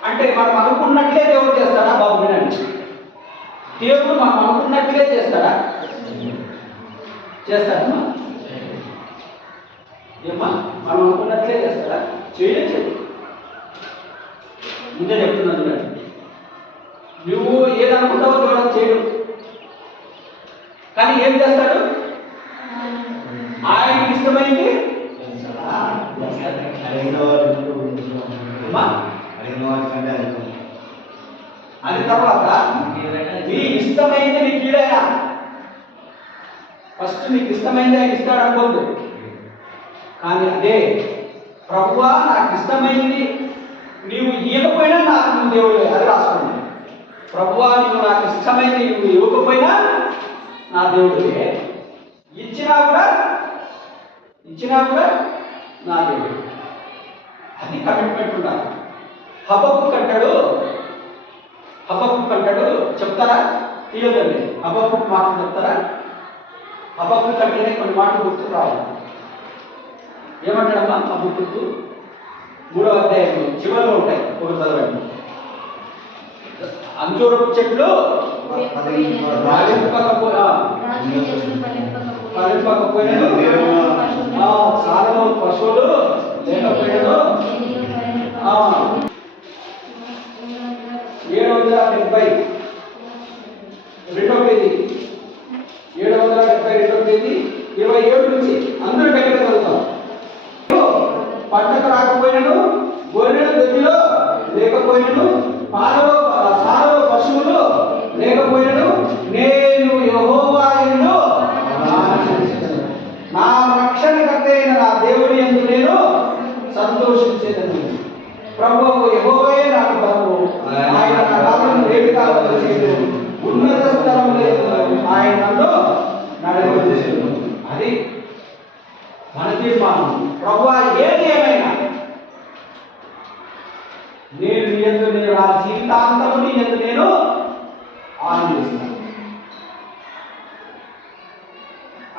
అంటే మనం అనుకున్నట్లే దేవుడు చేస్తాడా? బాబు వినండి, దేవుడు మనం అనుకున్నట్లే చేస్తాడా? చేస్తాడమ్మా? ఏమ్మా, మనం అనుకున్నట్లే చేస్తాడా? చేయలేదు. ముందే చెప్తున్నాను, నువ్వు ఏదనుకుంటావో దేవుడు చేయడు. కానీ ఏం చేస్తాడు? ఆయనకి ఇష్టమైంది అది తర్వాత నీ ఇష్టమైంది నీకు కీడైనా ఫస్ట్ నీకు ఇష్టమైంది ఆయన ఇస్తాడు అనుకోద్దు. కానీ అదే ప్రభువా నాకు ఇష్టమైంది నీవు ఇవ్వకపోయినా నాకు నువ్వు దేవుడు అది రాసుకోండి. ప్రభువా నువ్వు నాకు ఇష్టమైంది నువ్వు ఇవ్వకపోయినా నా దేవుడివే, ఇచ్చినా కూడా నా దేవుడు. అది కమిట్మెంట్ ఉండాలి. హబక్కు కంటాడు చెప్తారా? తీయదండి. హబక్కు మాటలు చెప్తారా? హబక్కు కంటేనే కొన్ని మాటలు గుర్తుకు రావాలి. ఏమంటాడమ్మా హబక్కు? 3వ అధ్యాయంలో చివరిలో ఉంటాయి. ఒక చదవండి. అంజూరపు చెట్లు ఫలింపకపోయినను, సాధన పశువులు లేకపోయినను 772 పేజీ 772 పేజీ 27 నుంచి అందరూ కలిపి చదువుతాం. పంటకు రాకపోయినను, గొర్రెలు దొడ్డిలో లేకపోయినను, సారలో పశువులు లేకపోయినను, నేను యెహోవాను నా రక్షణకర్త అయిన నా దేవుని యందు నేను సంతోషించేదను. ప్రభువు యెహోవాయే నాకు బలము, ఆయన నా కాళ్ళను వేడి కాలంలో చేయలేదు, ఉన్నత స్థలంలో ఆయన నన్ను నడవచేయును. అది మన తీర్మానం. ప్రభువా ఏది ఏమైనా నేను నీ యందు నేను నా జీవితాంతము నీ యందు నేను ఆనందిస్తాను.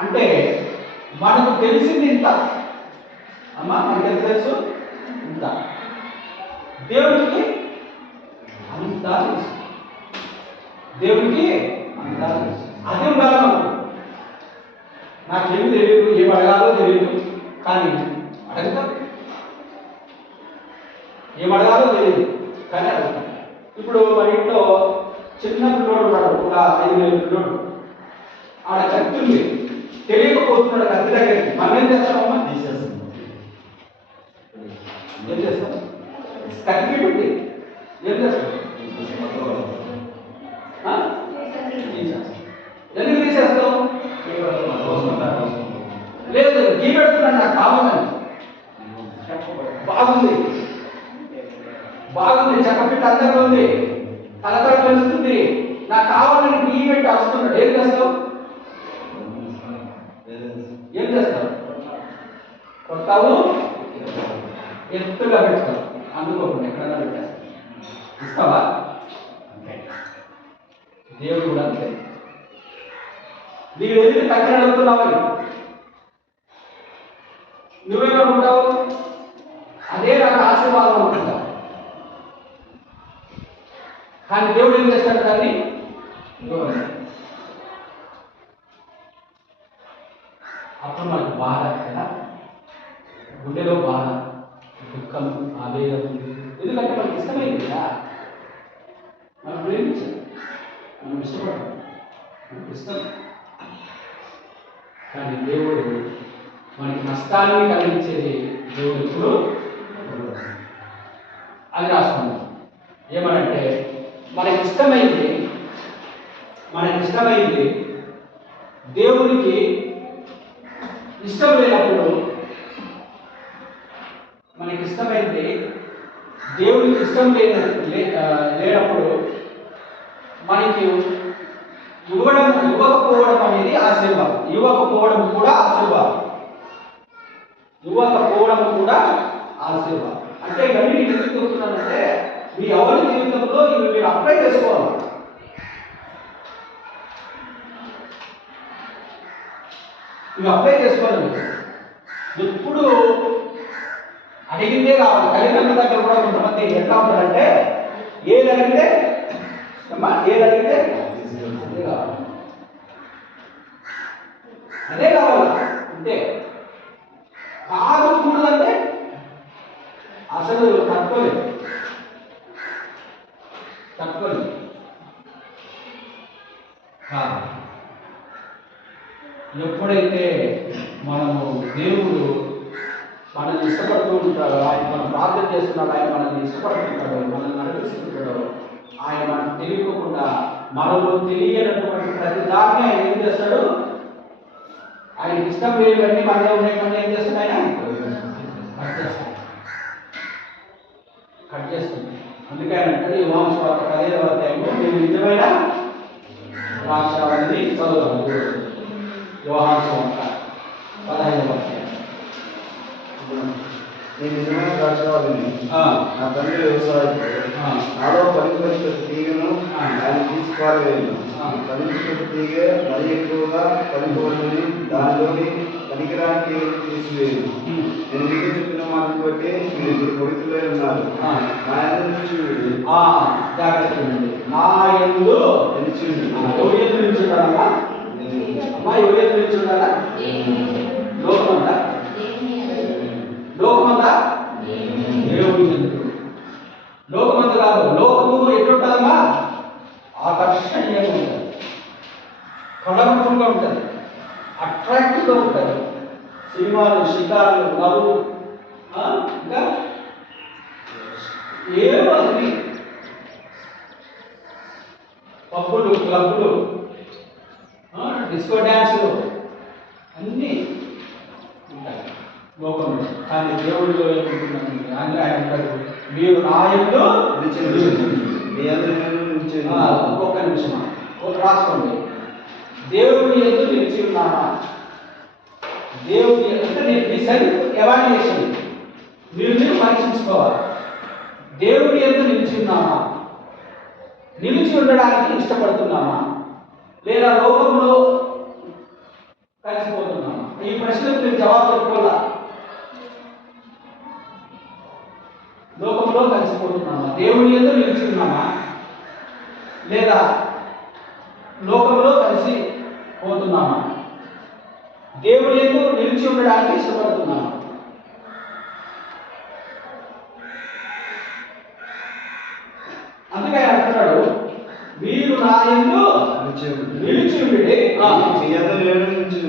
అంటే మనకు తెలిసింది ఇంత అమ్మా, మనకి ఎంత తెలుసు? ఇంత. దేవుడికి అంత తెలుసు. దేవుడికి అంత తెలుసు. అది ఉండాలి మనకు. నాకేమి తెలియదు, ఏం అడగాలో తెలియదు, కానీ అడుగుతాం. ఏం అడగాలో తెలియదు కానీ అడుగుతాం. ఇప్పుడు మన ఇంట్లో చిన్న పిల్లోడు ఉన్నాడు, ఒక 5 ఏళ్ళ పిల్లోడు. ఆడ కత్తి ఉంది, తెలియకపోతున్నాడు కత్తి దగ్గరికి. మనం ఏం చేస్తామమ్మా? ఏం చేస్తాం? కత్తి ఉంది, ఏం చేస్తాం? ఎందుకు తీసేస్తాం? లేదు, గీ పెడుతున్నాడు నాకు కావాలని. బాగుంది చక్కపిట్ట అందరిలో ఉంది, తలతల పెంచుతుంది, నాకు కావాలని గీ పెట్టి వస్తున్నాడు. ఏం చేస్తావు? కొడతావు, ఎత్తుగా పెడతావు, అందుకోకుండా ఎక్కడన్నా పెట్టేస్తావు. ఇస్తావా? దేవుడు కూడా అంతే. నీవు ఎదురు తగ్గిన అడుగుతున్నావని నువ్వేమనుకుంటావు? అదే నాకు ఆశీర్వాదం అనుకుంటావు. కానీ దేవుడు ఏం చేస్తాడు? దాన్ని అప్పుడు మనకు బాధ కదా, గుండెలో బాధ, దుఃఖం, ఆవేదన. ఎందుకంటే మనకి ఇష్టమైంది కదా, మనం ప్రేమించాం, మనం ఇష్టపడతాం, మనకు ఇష్టం. కానీ దేవుడు మనకి నష్టాన్ని కలిగించేది దేవుడు ఎప్పుడు అది రాసుకున్నాం. ఏమనంటే మనకి ఇష్టమైంది దేవునికి ఇష్టం లేనప్పుడు, మనకి ఇష్టమైంది దేవునికి ఇష్టం లేనప్పుడు మనకి ఇవ్వకపోవడం అనేది ఆశీర్వాదం. ఇవ్వకపోవడం కూడా ఆశీర్వాదం. అంటే ఇవన్నీ నేను ఎందుకు చెప్తున్నానంటే మీ ఎవరి జీవితంలో ఇవి మీరు అప్లై చేసుకోవాలి. ఇవి అప్లై చేసుకోవాలి. ఎప్పుడు అడిగిందే కావాలి. తల్లిదండ్రుల దగ్గర కూడా కొంతమంది ఎట్లా ఉంటారంటే ఏది అడిగితే అదే కావాలి. అంటే కాదు కూడదంటే అసలు తట్టుకోలేదు. ఎప్పుడైతే మనము దేవుడు మనల్ని ఇష్టపడుతూ ఉంటాడో, ఆయన మనం ప్రార్థన చేస్తున్నాడు, ఆయన మనల్ని ఇష్టపడుతుంటాడో, మనల్ని నడిపిస్తుంటాడో, ఆయన మనకు తెలియకుండా మనలో తెలియనటువంటి ప్రతి దాన్ని ఆయన ఏం చేస్తాడు? ఆయనకి ఇష్టం లేనివన్నీ మనలో ఉన్నటువంటి ఏం చేస్తాడు? ఆయన కట్ చేస్తుంది. అందుకే ఆయన అంటే యోహాను సువార్త 15వ అధ్యాయంలో నేను నిజమైన ద్రాక్షావల్లిని చదువుతాను. యోహాను సువార్త 15వ అధ్యాయం. నేను నిజమైన ద్రాక్షావల్లిని, నా తండ్రి వ్యవసాయకుడు. నాలో ఫలించిన తీగను ఆయన తీసిపారేయను. ఫలించిన తీగ మరి ఎక్కువగా ఫలింపవలనని దానిలోని పనికిరాని తీగను తీసివేయను. నేను మీకు చెప్పిన మాటను బట్టి మీరు ఇప్పుడు పవిత్రులై ఉన్నారు. నా యందు నిలిచియుండి. జాగ్రత్త నా యందు నిలిచియుండి. ఎవరి యందు నిలిచియుండాలమ్మా? అమ్మా, ఎవరి యందు నిలిచియుండాలా? లోకమంతా లోకమంతా దేవుని యందు. లోకమంతా కాదు, లోకము ఎట్లుంటుందమ్మా? ఆకర్షణీయంగా ఉంటుంది, కళాత్మకంగా ఉంటుంది, అట్రాక్టివ్గా ఉంటుంది. సినిమాలు, షికారులు, నవ్వు, ఇంకా ఏమో అన్ని పబ్బులు, క్లబ్బులు, డిస్కో డ్యాన్సులు అన్నీ ఉంటాయి లోకంలో. కానీ దేవుడిలో ఏముంటుందండి? ఆయన అంటారు, మీరు నా యందు ఒక్క నిమిషం రాసుకోండి. దేవుడి యందు నిలిచి ఉన్నామా? దేవుడి అంటే మీ సెల్ఫ్ ఎవాల్యుయేషన్, మీరు పరీక్షించుకోవాలి. దేవుడి యందు నిలిచి ఉన్నామా? నిలిచి ఉండడానికి ఇష్టపడుతున్నామా? లేదా లోకంలో కలిసిపోతున్నామా? ఈ ప్రశ్నకు మీరు జవాబు చెప్పుకోవాలా. లోకంలో కలిసిపోతున్నామా? దేవుడి యందు నిలిచి ఉన్నామా? లేదా లోకంలో కలిసి పోతున్నామా? దేవుడి యందు నిలిచి ఉండడానికి ఇష్టపడుతున్నామా? అందుకే అంటున్నాడు, మీరు నా యందు నిలిచి ఉండి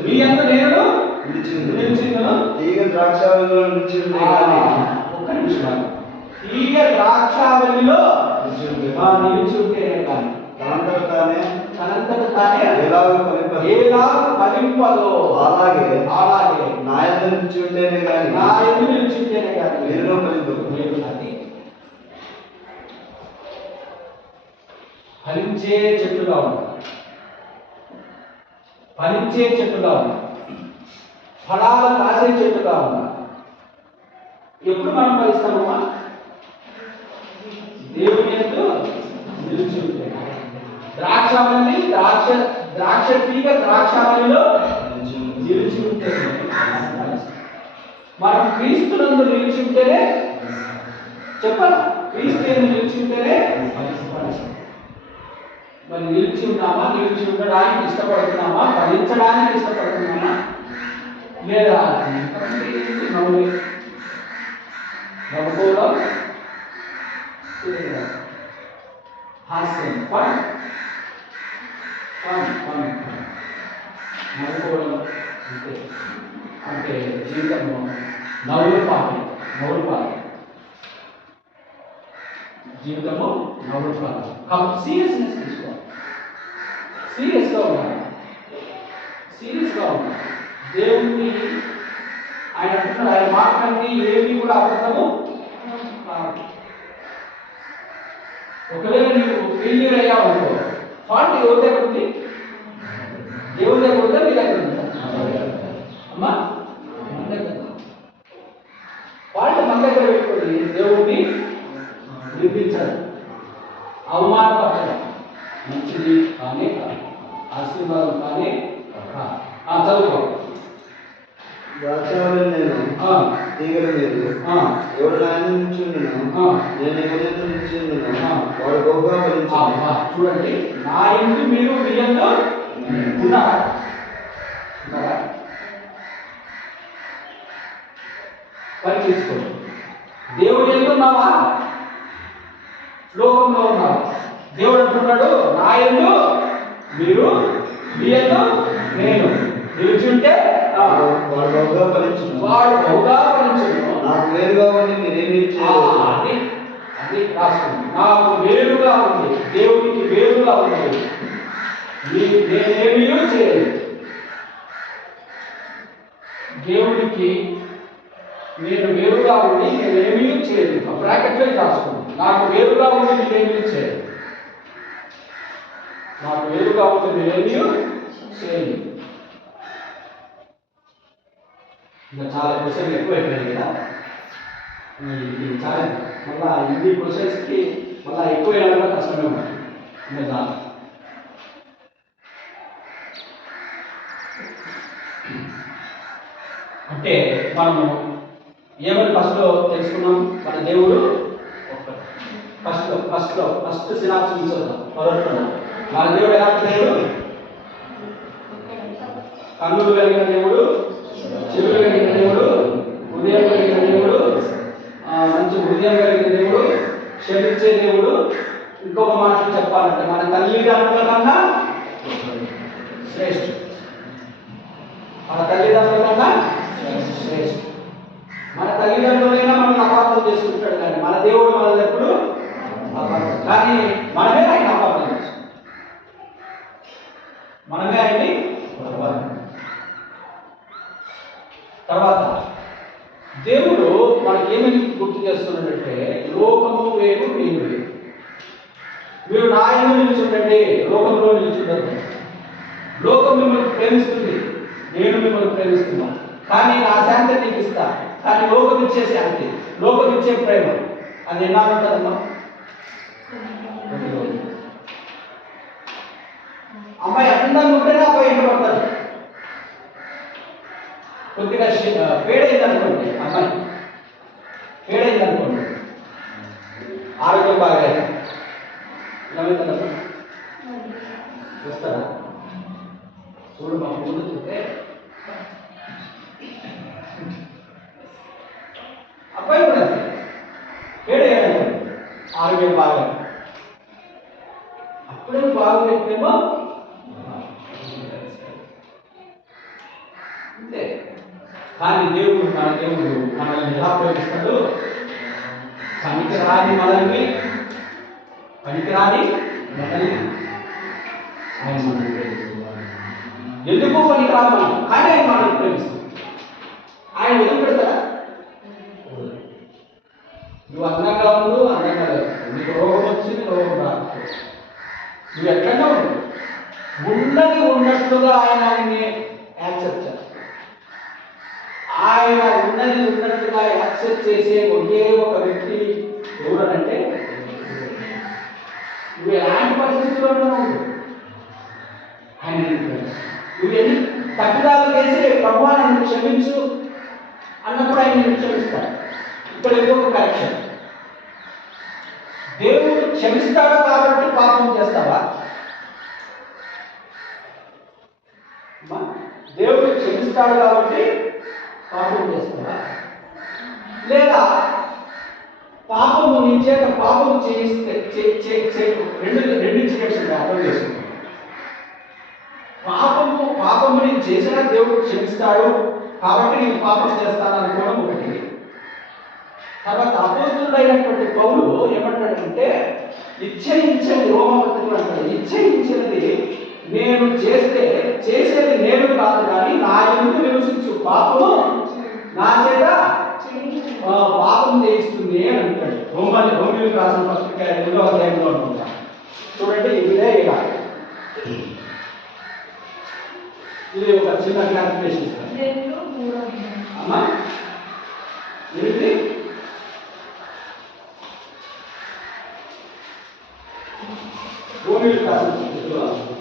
మీ యందు నేను నిలిచియుందును. తీగ ద్రాక్షావల్లిలో నిలిచి ఒక్క నిమిషం. తీగ ద్రాక్షావల్లిలో నిలిచి ఉంటేనే కానీ తనంతట తానే ఎలాగ ఫలింపదో అలాగే నా యందు నిలిచి ఉంటేనే కానీ మీరులో ఫలింపదు. ఫలించే చెట్టుగా ఉంటారు, ఫలించే చెట్టుగా ఉంటారు, ఫలాలు కాసే చెట్టుగా ఉంటారు. ఎప్పుడు మనం ఫలిస్తామమ్మా? దేవుని యందు నిలిచి ఉంటే. ద్రాక్షావల్లి ద్రాక్ష తీగ ద్రాక్షావల్లిలో నిలిచి ఉంటే మనం క్రీస్తునందు నిలిచి ఉంటేనే చెప్పాలి. క్రీస్తు యందు నిలిచి ఉంటేనే మరి నిలిచి ఉన్నామా? నిలిచి ఉండడానికి ఇష్టపడుతున్నామా? ఫలించడానికి ఇష్టపడుతున్నామా? లేదా నవ్వుకోవడం, హాస్యం, నవ్వుకోవడం అంటే జీవితంలో నవ్వుల పాలు జీవితము నవ్వుల పాలు. కాబట్టి సీరియస్నెస్ తీసుకోవాలి, సీరియస్గా ఉండాలి. దేవుడిని ఆయన అంటున్నాడు, ఆయన మాటలన్నీ ఏవి కూడా అబద్ధము కాదు. ఒకవేళ నీవు ఫెయిల్యూర్ అయ్యావు అనుకో, ఫాల్ట్ ఎవరి దగ్గర ఉంది? దేవుడి దగ్గర ఉందా? మీ దగ్గర ఉందా? అమ్మా, మన దగ్గర. ఫాల్ట్ మన దగ్గర పెట్టుకోండి. దేవుడిని నిర్మించాలి, అవమానపరచడం మంచిది కానీ ఆశీర్వాదం కానీ చదువుకో. ద్రాక్షావల్లి నేను, తీగలు మీరు. ఎవడు నా యందు నిలిచియుండునో నేను ఎవరి యందు నిలిచియుండునో వాడు బహుగా ఫలించును. చూడండి, నా యందు మీరు మీ యందు ఉన్నారా? పని చేసుకోండి. దేవుడు యందు ఉన్నావా? లోకంలో ఉన్నావా? దేవుడు అంటున్నాడు, నా యందు మీరు మీ యందు నేను నిలిచి ఉంటే వాడు బహుగా ఫలించును. నాకు వేరుగా ఉండి మీరేమి చేయలేదు. అది రాసుకోండి. నాకు వేరుగా ఉంది, దేవునికి వేరుగా ఉంది, నేనేమీ చేయలేదు. దేవునికి నేను వేరుగా ఉండి నేనేమీ చేయలేదు. బ్రాకెట్లో రాసుకోండి. నాకు వేరుగా ఉండి నేనేమీ చేయలేదు. నాకు వేరుగా ఉండి నేనేమీ చేయలేదు. ఇంకా చాలా క్వశ్చన్లు ఎక్కువైపోయాయి కదా. ఇది చాలా మళ్ళా ఇన్ని క్వశ్చన్స్కి మళ్ళీ ఎక్కువైనా కూడా కష్టమే ఉంటుంది. ఇంకా చాలా అంటే మనము ఏమని ఫస్ట్లో తెలుసుకున్నాం, మన దేవుడు ఫస్ట్ సినాప్సిస్ చూద్దాం. మొదట్లో మన దేవుడు ఎలాంటి దేవుడు? కన్నులు కలిగిన దేవుడు, చెవులు కలిగిన దేవుడు, హృదయం కలిగిన దేవుడు, మంచి హృదయం కలిగిన దేవుడు, క్షమించే దేవుడు. ఇంకొక మాట చెప్పాలంటే మన తల్లిదండ్రుల కన్నా శ్రేష్ఠుడు. మన తల్లిదండ్రుల కన్నా శ్రేష్ఠుడు. మన తల్లిదండ్రులైనా మనం అపార్థం చేసుకుంటాడు, కానీ మన దేవుడు మనల్ని ఎప్పుడు అపార్థం, కానీ మనమే ఆయన అపార్థం చేసుకుంటాం. మనమే ఆయన్ని అపార్థం. తర్వాత దేవుడు మనకేమని గుర్తు చేస్తున్నాడంటే, లోకము వేరు నేను వేరు. మీరు నా యందు నిలుచుండండి, లోకంలో నిలుచుండదు. లోకం మిమ్మల్ని ప్రేమిస్తుంది, నేను మిమ్మల్ని ప్రేమిస్తున్నాను, కానీ నా శాంతి నీకు ఇస్తా. కానీ లోకం ఇచ్చే శాంతి, లోకం ఇచ్చే ప్రేమ అది ఎలా ఉంటుందమ్మా? అమ్మాయి అందంగా ఉంటేనే అబ్బాయి ఇంటపడతాడు. కొద్దిగా పేడైంది అనుకోండి, అమ్మాయి పేడైంది అనుకోండి, ఆరోగ్యం బాగాలేదు, ఏమైందన్న చూస్తారా? చూడు మా ముందు చూస్తే అబ్బాయి కూడా పేడయ్యాడనుకోండి, ఆరోగ్యం బాగాలేదు. అప్పుడే బాగులేమో అంతే. కానీ దేవుడు మన దేవుడు మనల్ని ఎలా ప్రేమిస్తాడు? పనికిరాని మనల్ని ఆయన మనల్ని ప్రేమిస్తున్నాడు. ఎందుకు పనికిరాని మనం, కానీ ఆయన మనల్ని ప్రేమిస్తాడు. ఆయన వదిలిపెడతారా? నువ్వు అందంగా ఉండు, అందంగా లేదు, నీకు రోగం వచ్చింది, రోగం రాదు, నువ్వు ఎక్కడో ఉన్నది ఉన్నట్టుగా ఆయన యాక్సెప్ట్ చేస్తాడు. ఆయన ఉన్నది ఉన్నట్టుగా యాక్సెప్ట్ చేసే ఒకే ఒక వ్యక్తి ఎవరనంటే, నువ్వు ఎలాంటి పరిస్థితుల్లో ఉండు, ఆయన నువ్వు ఎన్ని తప్పిదాలు చేసి ప్రభు నన్ను క్షమించు అన్నప్పుడు ఆయన నిన్ను క్షమిస్తాడు. ఇక్కడ ఇంకొక కరెక్షన్, దేవుడు క్షమిస్తాడు కాబట్టి పాపం చేస్తావా? దేవుడు క్షమిస్తాడు కాబట్టి పాపం చేస్తావా? లేదా పాపము నీ చేత పాపము చేయిస్తే రెండు ఇన్సిడెంట్స్ అర్థం చేసుకుంటాం. పాపము నేను చేసినా దేవుడు క్షమిస్తాడు కాబట్టి నేను పాపం చేస్తాను అనుకోవడం ఒకటి. తర్వాత అపోస్తుడైనటువంటి పౌలు ఏమంటాడంటే, ఇచ్చయించని రోమపత్రికలు అంటాడు, ఇచ్చయించినది నేను చేసేది నేను కాదు, కానీ నా యందు నివసించు పాపము నా చేత పాపం చేయిస్తుంది అని అంటాడు. రోమిలకు రాసిన పత్రిక 8వ అధ్యాయంలో అనుకుంటా. చూడండి, ఇదే ఇలా ఇది ఒక చిన్న క్లారిఫికేషన్ ఇస్తాను అమ్మా. ఏంటి రోమిలకు రాసిన పత్రికలో చదవండి.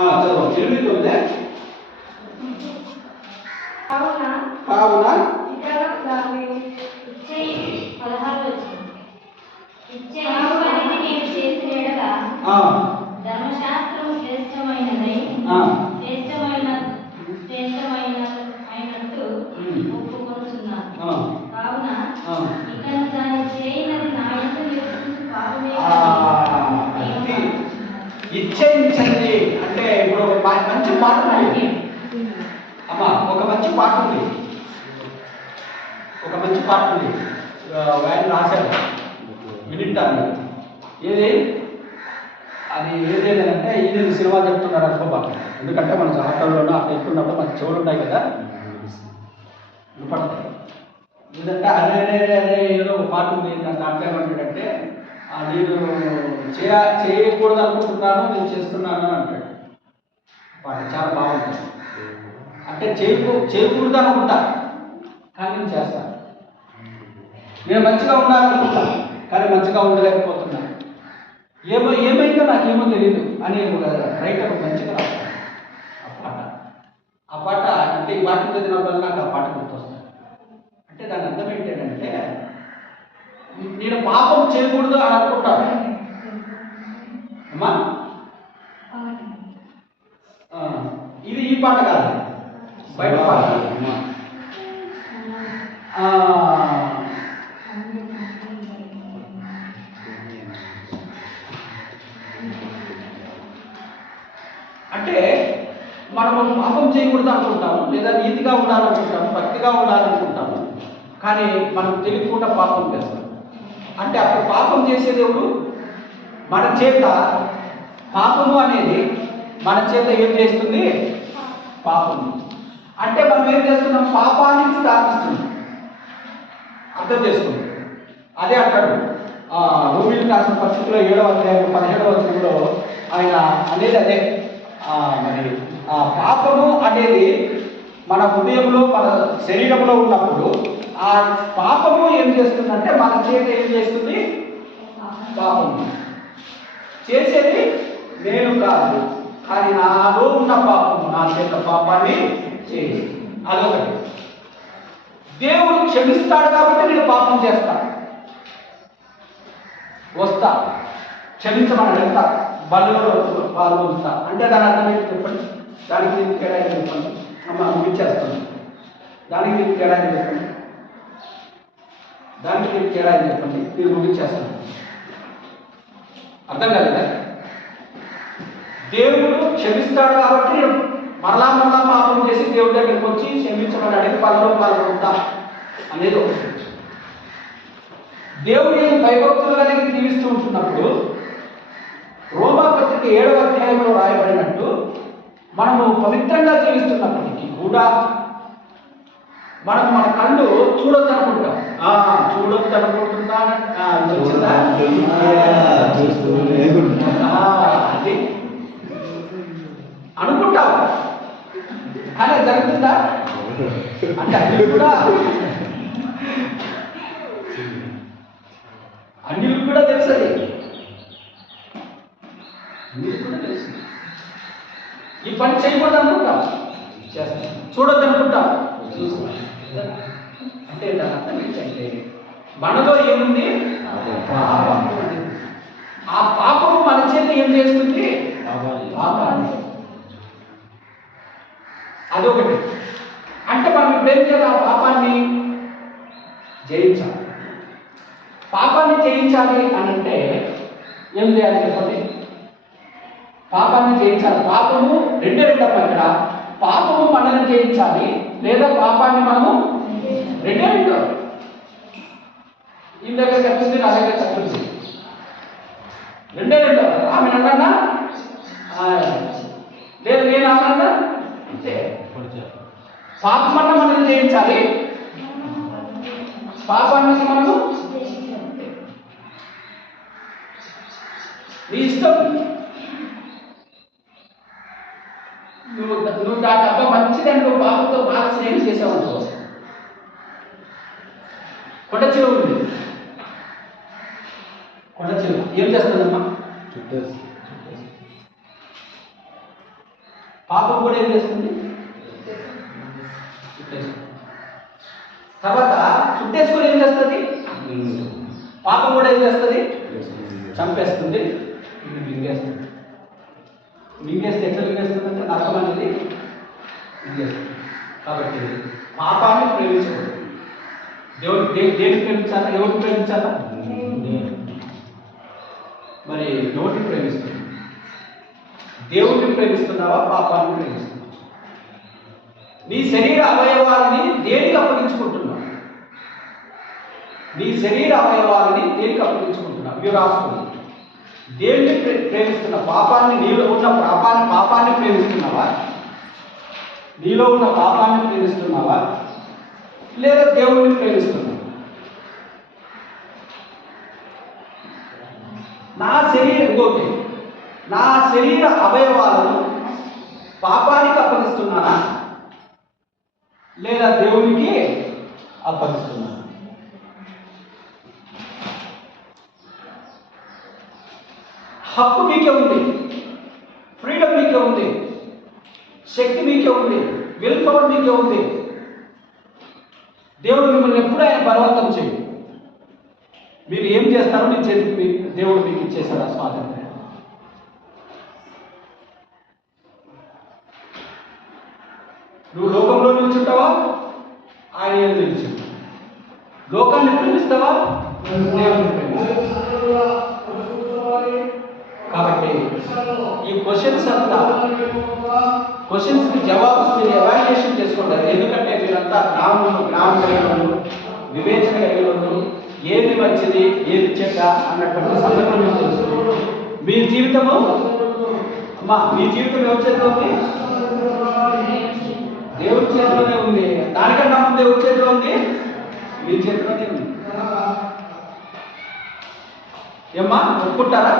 8:9 కావున ధర్మశాస్త్రము శ్రేష్టమైనట్టు ఒప్పుకొనుచున్నాను. కావున ఇకను దాన్ని చేయనది నా యందు నివసించు పాపమే. ఇచ్చేయించండి అంటే ఇప్పుడు మంచి పాట ఉంది అమ్మా, ఒక మంచి పాట ఉంది, ఒక మంచి పాట ఉంది, ఆయన రాశారు వినింటాను. ఏది అది ఏదేదంటే ఈయన సినిమా చెప్తున్నారు అనుకోబాకు, ఎందుకంటే మన జాతరలోనూ అక్కడ ఎక్కున్నప్పుడు మన చెవులు ఉంటాయి కదా వినపడతాయి. ఎందుకంటే అరే అరే అరే అరే ఏదో ఒక పాట ఉంది, దాంట్లో ఏమంటాడంటే నేను చేయకూడదు అనుకుంటున్నాను, నేను చేస్తున్నాను అని అంటాడు. పాట చాలా బాగుంటుంది. అంటే చేయకూడదు అనుకుంటా కానీ నేను చేస్తాను, నేను మంచిగా ఉండాలనుకుంటాను కానీ మంచిగా ఉండలేకపోతున్నాను, ఏమైందో నాకేమో తెలియదు అని ఒక రైటర్ మంచిగా రాస్తాడు ఆ పాట. అంటే ఈ పాట చదివినప్పుడు నాకు ఆ పాట గుర్తొస్తుంది. అంటే దాని అర్థం ఏంటంటే నేను పాపం చేయకూడదు అని అనుకుంటాను అమ్మా. ఇది ఈ పాట కాదు, బయట పాట. అంటే మనము పాపం చేయకూడదు అనుకుంటాము, లేదా నీతిగా ఉండాలనుకుంటాము, భక్తిగా ఉండాలనుకుంటాము, కానీ మనం తెలియకుండా పాపం చేస్తాం. అంటే అప్పుడు పాపం చేసేది ఎవరు? మన చేత. పాపము అనేది మన చేత ఏం చేస్తుంది? పాపము. అంటే మనం ఏం చేస్తున్నాం? పాపానికి స్థాపిస్తున్నాం. అర్థం చేసుకుంటాం. అదే అంటాడు రోమిలకు రాసిన పత్రికలో 7వ అధ్యాయం 17వ వచనంలో ఆయన అనేది అదే. మరి ఆ పాపము అనేది మన హృదయంలో మన శరీరంలో ఉన్నప్పుడు ఆ పాపము ఏం చేస్తుందంటే మన చేత ఏం చేస్తుంది? పాపము చేసేది నేను కాదు, కానీ నాలో ఉన్న పాపము నా చేత పాపాన్ని చేసి. అదొకటి. దేవుడు క్షమిస్తాడు కాబట్టి నేను పాపం చేస్తాను, వస్తా క్షమించమని వెళ్తా, బలలో పాల్గొంటా. అంటే దాని అర్థం ఏంటి చెప్పండి? దానికి దీనికి తేడా చెప్పండి అమ్మ, ముగించేస్తాను. దానికి దీనికి తేడా చెప్పండి, దానికి దీనికి తేడా చెప్పండి, మీరు ముగించేస్తాను. అర్థం కాలేదా? దేవుడు క్షమిస్తాడు కాబట్టి మరలా పాపం చేసి దేవుడి దగ్గరికి వచ్చి క్షమించమని అడిగి బలలో పాల్గొంటా అనేది ఒకటి. దేవుడి భయభక్తులు కలిగి జీవిస్తూ ఉంటున్నప్పుడు రోమా పత్రిక 7వ అధ్యాయంలో రాయబడినట్టు మనము పవిత్రంగా జీవిస్తున్నప్పటికీ కూడా మనం మన కళ్ళు చూడొద్దు అనుకుంటాం. చూడొద్దు అనుకుంటున్నా అది అనుకుంటావు, కానీ జరుగుతుందా? అంటే అన్నిలు కూడా తెలుసు, అన్నిలు కూడా తెలుసు. ఈ పని చేయకూడదు అనుకుంటాం, చేస్తాం. చూడొద్దు అనుకుంటాం, చూస్తాం. అంటే దాని అర్థం ఏంటంటే మనలో ఏముంది? పాపం. ఆ పాపము మన చేత ఏం చేస్తుంది? పాపాన్ని. అదొకటి. అంటే మనం ఇప్పుడు ఏం చేయాలి? ఆ పాపాన్ని జయించాలి. పాపాన్ని జయించాలి అని అంటే ఏం చేయాలి చెప్పండి? పాపాన్ని జయించాలి. పాపము రెండే రెండమ్మ. ఇక్కడ పాపము మనల్ని జయించాలి, లేదా పాపాన్ని మనము రెండే రెండు. ఈ దగ్గర కట్టింది, నా దగ్గర కట్టింది, రెండే రెండు. ఆమె అన్నా లేదు, నేను ఆమె పాపమన్న మనల్ని జయించాలి, పాపాన్ని మనము నీ ఇష్టం. నువ్వు దాని అబ్బా మంచిదని నువ్వు బాబుతో బాగా స్నేహం చేసావు అనుకో, కొండ చెరువు ఉంది, కొండ చెరువు ఏం చేస్తుందమ్మా? పాపం కూడా ఏం చేస్తుంది? తర్వాత చుట్టేసుకొని ఏం చేస్తుంది? పాపం కూడా ఏం చేస్తుంది? చంపేస్తుంది, మింగేస్తుంది. మింగేస్తే ఎట్లా మింగేస్తుంది అంటే నరకం అనేది మింగేస్తుంది. కాబట్టి పాపాన్ని ప్రేమించకూడదు. దేనికి ప్రేమించాలా? ఎవరిని ప్రేమించాలా? మరి నోటిని ప్రేమిస్తుంది. దేవుడిని ప్రేమిస్తున్నావా, పాపాన్ని ప్రేమిస్తున్నావా? నీ శరీర అవయవాలని దేనికి అప్పగించుకుంటున్నావు? నీ శరీర అవయవాలని దేనికి అప్పగించుకుంటున్నావు? మీరు రాసుకున్నావు. దేవుడిని ప్రేమిస్తున్నావు. పాపాన్ని, నీలో ఉన్న పాపాన్ని ప్రేమిస్తున్నావా? నీలో ఉన్న పాపాన్ని ప్రేమిస్తున్నావా, లేదా దేవుడిని ప్రేమిస్తున్నావా? నా శరీర అవయవాలను పాపానికి అప్పగిస్తున్నానా, లేదా దేవునికి అప్పగిస్తున్నానా? హక్కు మీకే ఉంది, ఫ్రీడమ్ మీకే ఉంది, శక్తి మీకే ఉంది, విల్ పవర్ మీకే ఉంది. దేవుడు మిమ్మల్ని ఎప్పుడు ఆయన బలవంతం చేయడు. మీరు ఏం చేస్తారో మీ చేతికి దేవుడు మీకు ఇచ్చేశాడు ఆ స్వాతంత్ర్యం. నువ్వు లోకంలో నిల్చుంటావా, ఆయన నిల్చుంటావా? లోకాన్ని ప్రేమిస్తావా, దేవుడిని ప్రేమిస్తావా? కాబట్టి ఈ క్వశ్చన్స్కి జవాబు మీరు ఎవాల్యుయేషన్ చేసుకుంటారు. ఎందుకంటే మీరంతా జ్ఞానం కలిగిన వివేచన కలిగిన ఏది మంచిది ఏది చెడ్డ అన్నటువంటి సందర్భం మీకు తెలుసు. మీ జీవితము మీ జీవితం ఎవరి చేతిలో ఉంది? దేవుడి చేతిలోనే ఉంది. దానికన్నా ముందు దేవుడి చేతిలో ఉంది, మీ చేతిలోనే ఉంది. ఏమ్మా, ఒప్పుకుంటారా?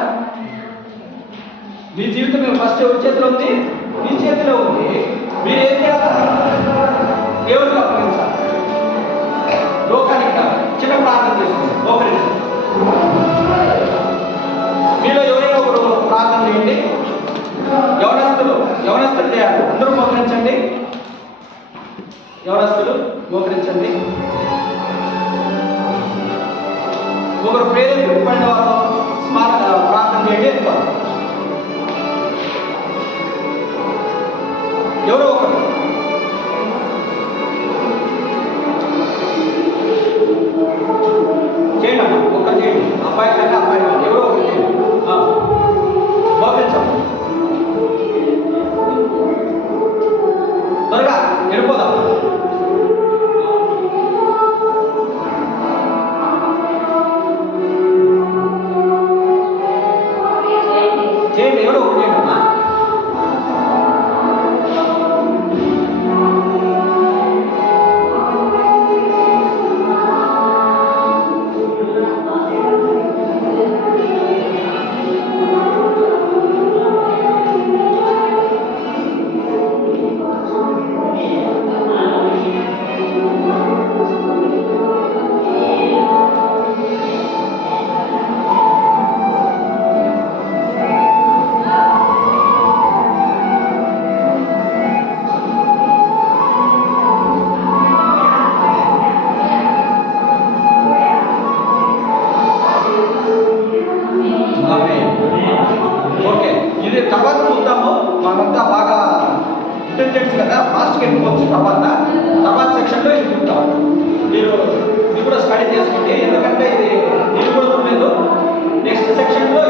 మీ జీవితం ఫస్ట్ ఎవరి చేతిలో ఉంది? మీ చేతిలో ఉంది. మీరు ఏం చేస్తారు? దేవుడికి అప్పగించాలి, లోకానికి కాదు. చిన్న ప్రార్థన చేసుకోండి. మీలో ఎవరైనా ఒకరు ప్రార్థన చేయండి. యవనస్తులు చేయాలి. అందరూ మోకరించండి. యవనస్తులు మోకరించండి. ఒకరు ప్రేరేపింపబడిన వారు ప్రార్థన చేయండి. ఎక్కుతారు ఎవరో ఒకరు. చేయండి అమ్మా, ఒకరు చేయండి. అబ్బాయి కంటే అబ్బాయి ఎవరో ఒకరు చేయండి. మోకరించండి. త్వరగా వెళ్ళిపోదాం. చేయండి, ఎవరో ఒకరు చేయండి అమ్మా. ఓకే, ఇది తర్వాత చూద్దాము. మనమంతా బాగా ఇంటెలిజెన్స్ కదా, ఫాస్ట్గా వెళ్ళిపోవచ్చు. తర్వాత సెక్షన్లో ఇది చూద్దాం. మీరు ఇది కూడా స్టడీ చేసుకోండి, ఎందుకంటే ఇది నేను కూడా చూడలేదు. నెక్స్ట్ సెక్షన్లో